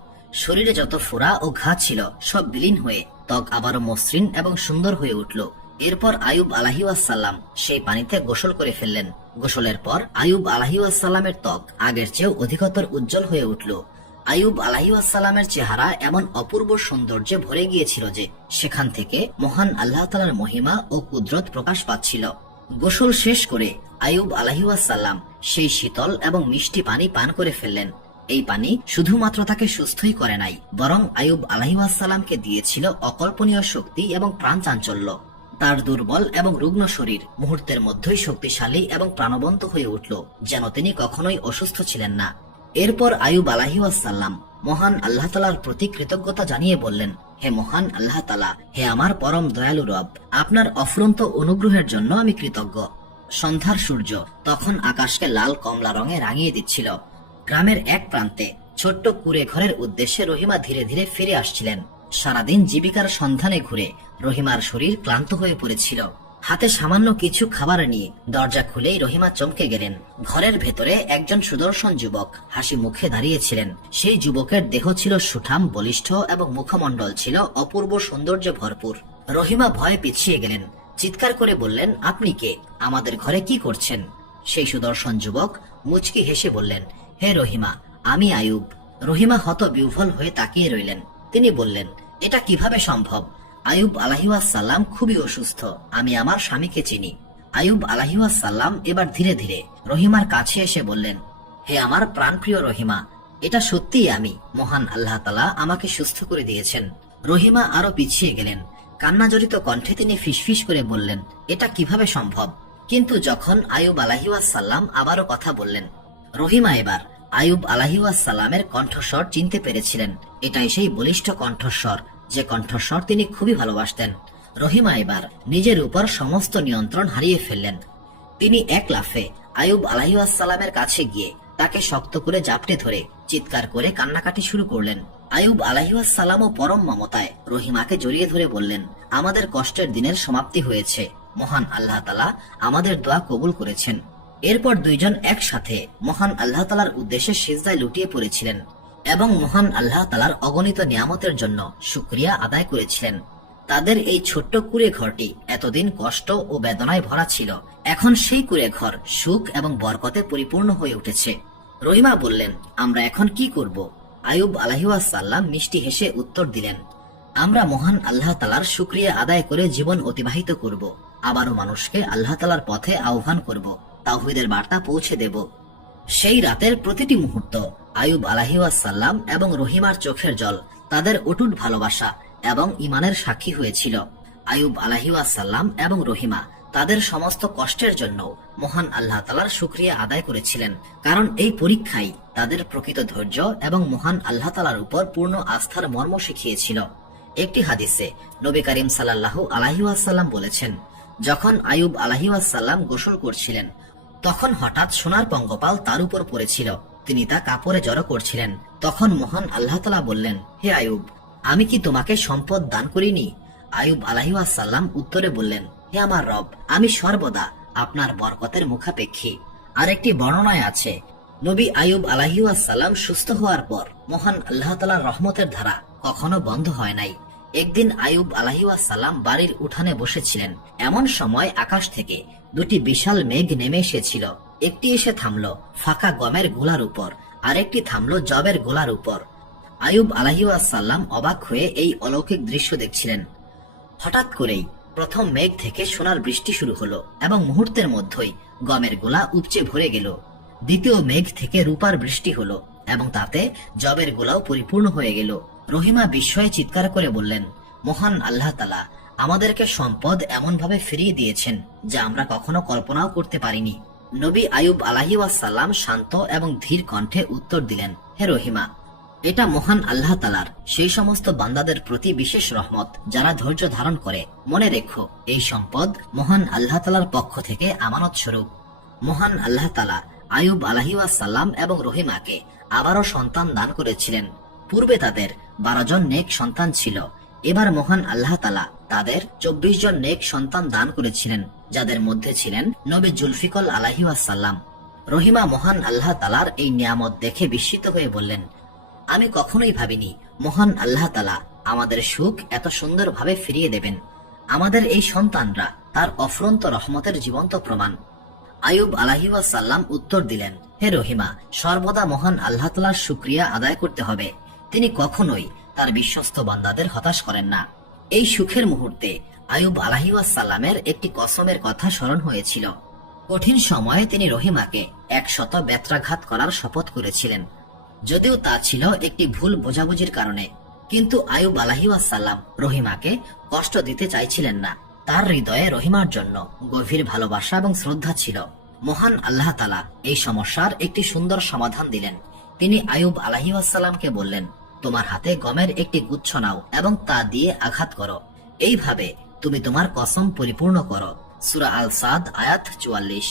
শরীরে যত ফোড়া ও ঘা ছিল সব বিলীন হয়ে ত্বক আবারও মসৃণ এবং সুন্দর হয়ে উঠল। এরপর আইয়ুব আলাইহিসসালাম সেই পানিতে গোসল করে ফেললেন। গোসলের পর আইয়ুব আলাইহিসসালামের ত্বক আগের চেয়েও অধিকতর উজ্জ্বল হয়ে উঠল। আইয়ুব আলাইহিসসালামের চেহারা এমন অপূর্ব সৌন্দর্যে ভরে গিয়েছিল যে সেখান থেকে মহান আল্লাহ তাআলার মহিমা ও কুদরত প্রকাশ পাচ্ছিল। গোসল শেষ করে আইয়ুব আলাইহিসসালাম সেই শীতল এবং মিষ্টি পানি পান করে ফেললেন। এই পানি শুধুমাত্র তাকে সুস্থই করে নাই, বরং আইয়ুব আলাইহিসসালামকে দিয়েছিল অকল্পনীয় শক্তি এবং প্রাণ চাঞ্চল্য। তার দুর্বল এবং রুগ্ন শরীর মুহূর্তের মধ্যেই শক্তিশালী এবং প্রাণবন্ত হয়ে উঠল, যেন তিনি কখনোই অসুস্থ ছিলেন না। এরপর আইয়ুব আলাইহিসসালাম মহান আল্লাহ তাআলার প্রতি কৃতজ্ঞতা জানিয়ে বললেন, হে মহান আল্লাহ তাআলা, হে আমার পরম দয়ালু রব, আপনার অফুরন্ত অনুগ্রহের জন্য আমি কৃতজ্ঞ। সন্ধ্যার সূর্য তখন আকাশকে লাল কমলা রঙে রাঙিয়ে দিচ্ছিল। গ্রামের এক প্রান্তে ছোট্ট কুঁড়ে ঘরের উদ্দেশ্যে রহিমা ধীরে ধীরে ফিরে আসছিলেন। সারাদিন জীবিকার সন্ধানে ঘুরে রহিমার শরীর ক্লান্ত হয়ে পড়েছিল। হাতে সামান্য কিছু খাবার নিয়ে দরজা খুলেই রহিমা চমকে গেলেন। ঘরের ভেতরে একজন সুদর্শন যুবক হাসি মুখে দাঁড়িয়েছিলেন। সেই যুবকের দেহ ছিল সুঠাম, বলিষ্ঠ এবং মুখমণ্ডল ছিল অপূর্ব সৌন্দর্যে ভরপুর। রহিমা ভয়ে পিছিয়ে গেলেন, চিৎকার করে বললেন, আপনি কে? আমাদের ঘরে কি করছেন? সেই সুদর্শন যুবক মুচকি হেসে বললেন, হে রহিমা, আমি আইয়ুব। রহিমা হতবিহ্বল হয়ে তাকিয়ে রইলেন। তিনি বললেন, এটা কিভাবে সম্ভব? আইয়ুব আলাইহিসসালাম খুবই অসুস্থ, আমি আমার স্বামীকে চিনি। আইয়ুব আলাইহিসসালাম এবার ধীরে ধীরে রহিমার কাছে এসে বললেন, হে আমার প্রাণপ্রিয় রহিমা, এটা সত্যিই আমি। মহান আল্লাহ তাআলা আমাকে সুস্থ করে দিয়েছেন। রহিমা আরো পিছিয়ে গেলেন। কান্নাজড়িত কণ্ঠে তিনি ফিসফিস করে বললেন, এটা কিভাবে সম্ভব? কিন্তু যখন আইয়ুব আলাইহিসসালাম আবারও কথা বললেন, রহিমা এবার আইয়ুব আলাইহিসসালামের কণ্ঠস্বর চিনতে পেরেছিলেন। এটাই সেই বলিষ্ঠ কণ্ঠস্বর যে কণ্ঠস্বর তিনি খুবই ভালোবাসতেন। রহিমা এবার নিজের উপর সমস্ত নিয়ন্ত্রণ হারিয়ে ফেললেন। তিনি এক লাফে আইয়ুব আলাইহিসসালামের কাছে গিয়ে তাকে শক্ত করে জাপটে ধরে চিৎকার করে কান্নাকাটি শুরু করলেন। আয়ুব আলাইহিসসালামও পরম মমতায় রহিমাকে জড়িয়ে ধরে বললেন, আমাদের কষ্টের দিনের সমাপ্তি হয়েছে, মহান আল্লাহ তাআলা আমাদের দোয়া কবুল করেছেন। এরপর দুইজন একসাথে মহান আল্লাহ তাআলার উদ্দেশ্যে সিজদায় লুটিয়ে পড়েছিলেন এবং মহান আল্লাহ তাআলার অগণিত নিয়ামতের জন্য শুকরিয়া আদায় করেছিলেন। তাদের এই ছোট্ট কুঁড়ে ঘরটি এতদিন কষ্ট ও বেদনায় ভরা ছিল, এখন সেই কুঁড়ে ঘর সুখ এবং বরকতে পরিপূর্ণ হয়ে উঠেছে। রহিমা বললেন, আমরা এখন কি করব? আয়ুব আলাইহিসসালাম মিষ্টি হেসে উত্তর দিলেন, আমরা মহান আল্লাহ তাআলার শুকরিয়া আদায় করে জীবন অতিবাহিত করব, আবারও মানুষকে আল্লাহ তাআলার পথে আহ্বান করব, তাওহীদের বার্তা পৌঁছে দেব। সেই রাতের প্রতিটি মুহূর্ত আয়ুব আলাইহিসসালাম এবং রহিমার চোখের জল তাদের অটুট ভালোবাসা এবং ঈমানের সাক্ষী হয়েছিল। আয়ুব আলাইহিসসালাম এবং রহিমা তাদের সমস্ত কষ্টের জন্য মহান আল্লাহ তাআলার শুকরিয়া আদায় করেছিলেন, কারণ এই পরীক্ষাই তাদের প্রকৃত ধৈর্য এবং মহান আল্লাহ তাআলার উপর পূর্ণ আস্থার মর্ম শিখিয়েছিল। একটি হাদিসে নবী করিম সাল্লাল্লাহু আলাইহি ওয়াসাল্লাম বলেছেন, যখন আয়ুব আলাইহিসসালাম গোসল করছিলেন তখন হঠাৎ সোনার পঙ্গপাল তার উপর পড়েছিল। তিনি তা কাপড়ে জড়ো করছিলেন। তখন মহান আল্লাহ তাআলা বললেন, হে আয়ুব, আমি কি তোমাকে সম্পদ দান করিনি? আয়ুব আলাইহিসসালাম উত্তরে বললেন, হে আমার রব, আমি সর্বদা আপনার বরকতের মুখাপেক্ষী। আরেকটি বর্ণনায় আছে, নবী আয়ুব আলাইহিসসালাম সুস্থ হওয়ার পর মহান আল্লাহ তাআলার রহমতের ধারা কখনো বন্ধ হয় নাই। একদিন আয়ুব আলাইহিসসালাম বাড়ির উঠানে বসেছিলেন। এমন সময় আকাশ থেকে দুটি বিশাল মেঘ নেমে এসেছিল। একটি এসে থামলো ফাঁকা গমের গোলার উপর, আরেকটি থামলো জবের গোলার উপর। আয়ুব আলাইহিসসালাম অবাক হয়ে এই অলৌকিক দৃশ্য দেখছিলেন। হঠাৎ করেই প্রথম মেঘ থেকে সোনার বৃষ্টি শুরু হলো এবং মুহূর্তের মধ্যেই গমের গোলা উপচে ভরে গেল। দ্বিতীয় মেঘ থেকে রূপার বৃষ্টি হলো এবং তাতে জবের গোলাও পরিপূর্ণ হয়ে গেল। রহিমা বিস্ময়ে চিৎকার করে বললেন, মহান আল্লাহ তাআলা আমাদেরকে সম্পদ এমন ভাবে ফিরিয়ে দিয়েছেন যা আমরা কখনো কল্পনাও করতে পারিনি। নবী আয়ুব আলাইহিসসালাম শান্ত এবং ধীর কণ্ঠে উত্তর দিলেন, হে রহিমা, এটা মহান আল্লাহ তাআলার সেই সমস্ত বান্দাদের প্রতি বিশেষ রহমত যারা ধৈর্য ধারণ করে। মনে রেখো, এই সম্পদ মহান আল্লাহ তাআলার পক্ষ থেকে আমানত স্বরূপ। মহান আল্লাহ তাআলা আয়ুব আলাইহিসসালাম এবং রহিমাকে আবারও সন্তান দান করেছিলেন। পূর্বে তাদের 12 জন নেক সন্তান ছিল, এবার মহান আল্লাহ তাআলা তাদের 24 জন নেক সন্তান দান করেছিলেন, যাদের মধ্যে ছিলেন নবী জুলফিকল আলাইহিসসালাম। রহিমা মহান আল্লাহ তাআলার এই নিয়ামত দেখে বিস্মিত হয়ে বললেন, আমি কখনোই ভাবিনি মহান আল্লাহ তাআলা আমাদের সুখ এত সুন্দরভাবে ফিরিয়ে দেবেন। আমাদের এই সন্তানরা তার অফুরন্ত রহমতের জীবন্ত প্রমাণ। আয়ুব আলাইহিসসালাম উত্তর দিলেন, হে রহিমা, সর্বদা মহান আল্লাহ তাআলার শুকরিয়া আদায় করতে হবে। তিনি কখনোই তার বিশ্বস্ত বান্দাদের হতাশ করেন না। এই সুখের মুহূর্তে আয়ুব আলাইহিসসালামের একটি কসমের কথা স্মরণ হয়েছিল। কঠিন সময়ে তিনি রহিমাকে 100 বেত্রাঘাত করার শপথ করেছিলেন, যদিও তা ছিল একটি ভুল বোঝাবুঝির কারণে। কিন্তু আয়ুব আলাইহিসসালাম রহিমাকে কষ্ট দিতে চাইছিলেন না। তার হৃদয়ে রহিমার জন্য গভীর ভালোবাসা এবং শ্রদ্ধা ছিল। মহান আল্লাহ তাআলা এই সমস্যার একটি সুন্দর সমাধান দিলেন। তিনি আয়ুব আলাইহিসসালামকে বললেন, তোমার হাতে গমের একটি গুচ্ছ নাও এবং তা দিয়ে আঘাত করো। এইভাবে তুমি তোমার কসম পরিপূর্ণ করো। সূরা আল সাদ আয়াত 44।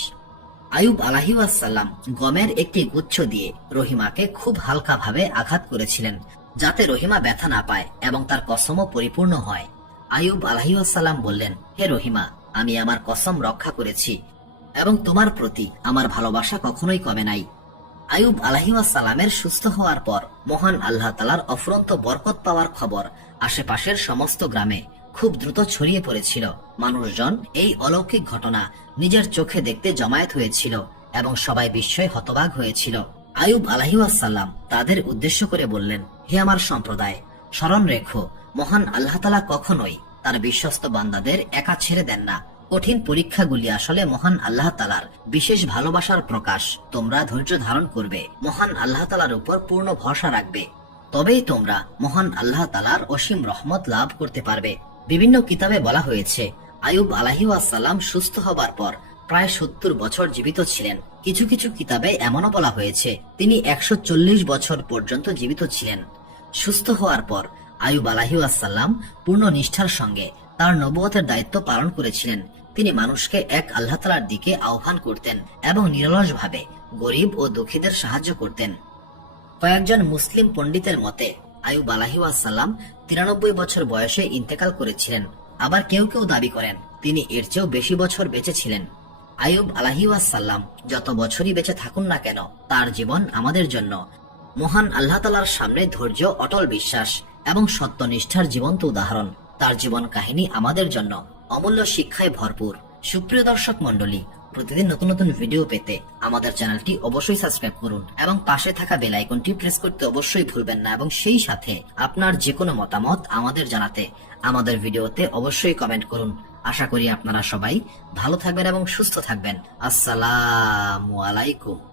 আয়ুব আলাইহিসসালাম গমের একটি গুচ্ছ দিয়ে রহিমাকে খুব হালকাভাবে আঘাত করেছিলেন, যাতে রহিমা ব্যথা না পায় এবং তার কসমও পরিপূর্ণ হয়। আয়ুব আলাইহিসসালাম বললেন, হে রহিমা, আমি আমার কসম রক্ষা করেছি এবং তোমার প্রতি আমার ভালোবাসা কখনোই কমে নাই। আয়ুব আলাইহিসসালামের সুস্থ হওয়ার পর মহান আল্লাহ তাআলার অফুরন্ত বরকত পাওয়ার খবর আশেপাশের সমস্ত গ্রামে খুব দ্রুত ছড়িয়ে পড়েছিল। মানুষজন এই অলৌকিক ঘটনা নিজের চোখে দেখতে জমায়েত হয়েছিল এবং সবাই বিস্ময়ে হতবাক হয়েছিল। আয়ুব আলাইহিসসালাম তাদের উদ্দেশ্য করে বললেন, হে আমার সম্প্রদায়, স্মরণ রেখো, মহান আল্লাহ তাআলা কখনোই তার বিশ্বস্ত বান্দাদের একা ছেড়ে দেন না। কঠিন পরীক্ষাগুলি আসলে মহান আল্লাহ তাআলার বিশেষ ভালোবাসার প্রকাশ। তোমরা ধৈর্য ধারণ করবে, মহান আল্লাহ তাআলার উপর পূর্ণ ভরসা রাখবে, তবেই তোমরা মহান আল্লাহ তাআলার অসীম রহমত লাভ করতে পারবে। বিভিন্ন কিতাবে বলা হয়েছে, আয়ুব আলাইহিসসালাম সুস্থ হবার পর প্রায় 70 বছর জীবিত ছিলেন। কিছু কিছু কিতাবে এমনও বলা হয়েছে তিনি 140 বছর পর্যন্ত জীবিত ছিলেন। সুস্থ হওয়ার পর আয়ুব আলাইহিসসালাম পূর্ণ নিষ্ঠার সঙ্গে তার নবুয়তের দায়িত্ব পালন করেছিলেন। তিনি মানুষকে এক আল্লাহ তাআলার দিকে আহ্বান করতেন এবং নিরলসভাবে গরিব ও দুঃখীদের সাহায্য করতেন। কয়েকজন মুসলিম পণ্ডিতের মতে আইয়ুব আলাইহিসসালাম 93 বছর বয়সে ইন্তেকাল করেছিলেন। আবার কেউ কেউ দাবি করেন তিনি এর চেয়েও বেশি বছর বেঁচে ছিলেন। আইয়ুব আলাইহিসসালাম যত বছরই বেঁচে থাকুন না কেন, তার জীবন আমাদের জন্য মহান আল্লাহ তাআলার সামনে ধৈর্য, অটল বিশ্বাস এবং সত্যনিষ্ঠার জীবন্ত উদাহরণ। তার জীবন কাহিনী আমাদের জন্য অমূল্য শিক্ষায় ভরপুর। সুপ্রিয় দর্শক মণ্ডলী, প্রতিদিন নতুন নতুন ভিডিও পেতে আমাদের চ্যানেলটি অবশ্যই সাবস্ক্রাইব করুন এবং পাশে থাকা বেল আইকনটি প্রেস করতে অবশ্যই ভুলবেন না, এবং সেই সাথে আপনার যে কোনো মতামত আমাদের জানাতে আমাদের ভিডিওতে অবশ্যই কমেন্ট করুন। আশা করি আপনারা সবাই ভালো থাকবেন এবং সুস্থ থাকবেন। আসসালামু আলাইকুম।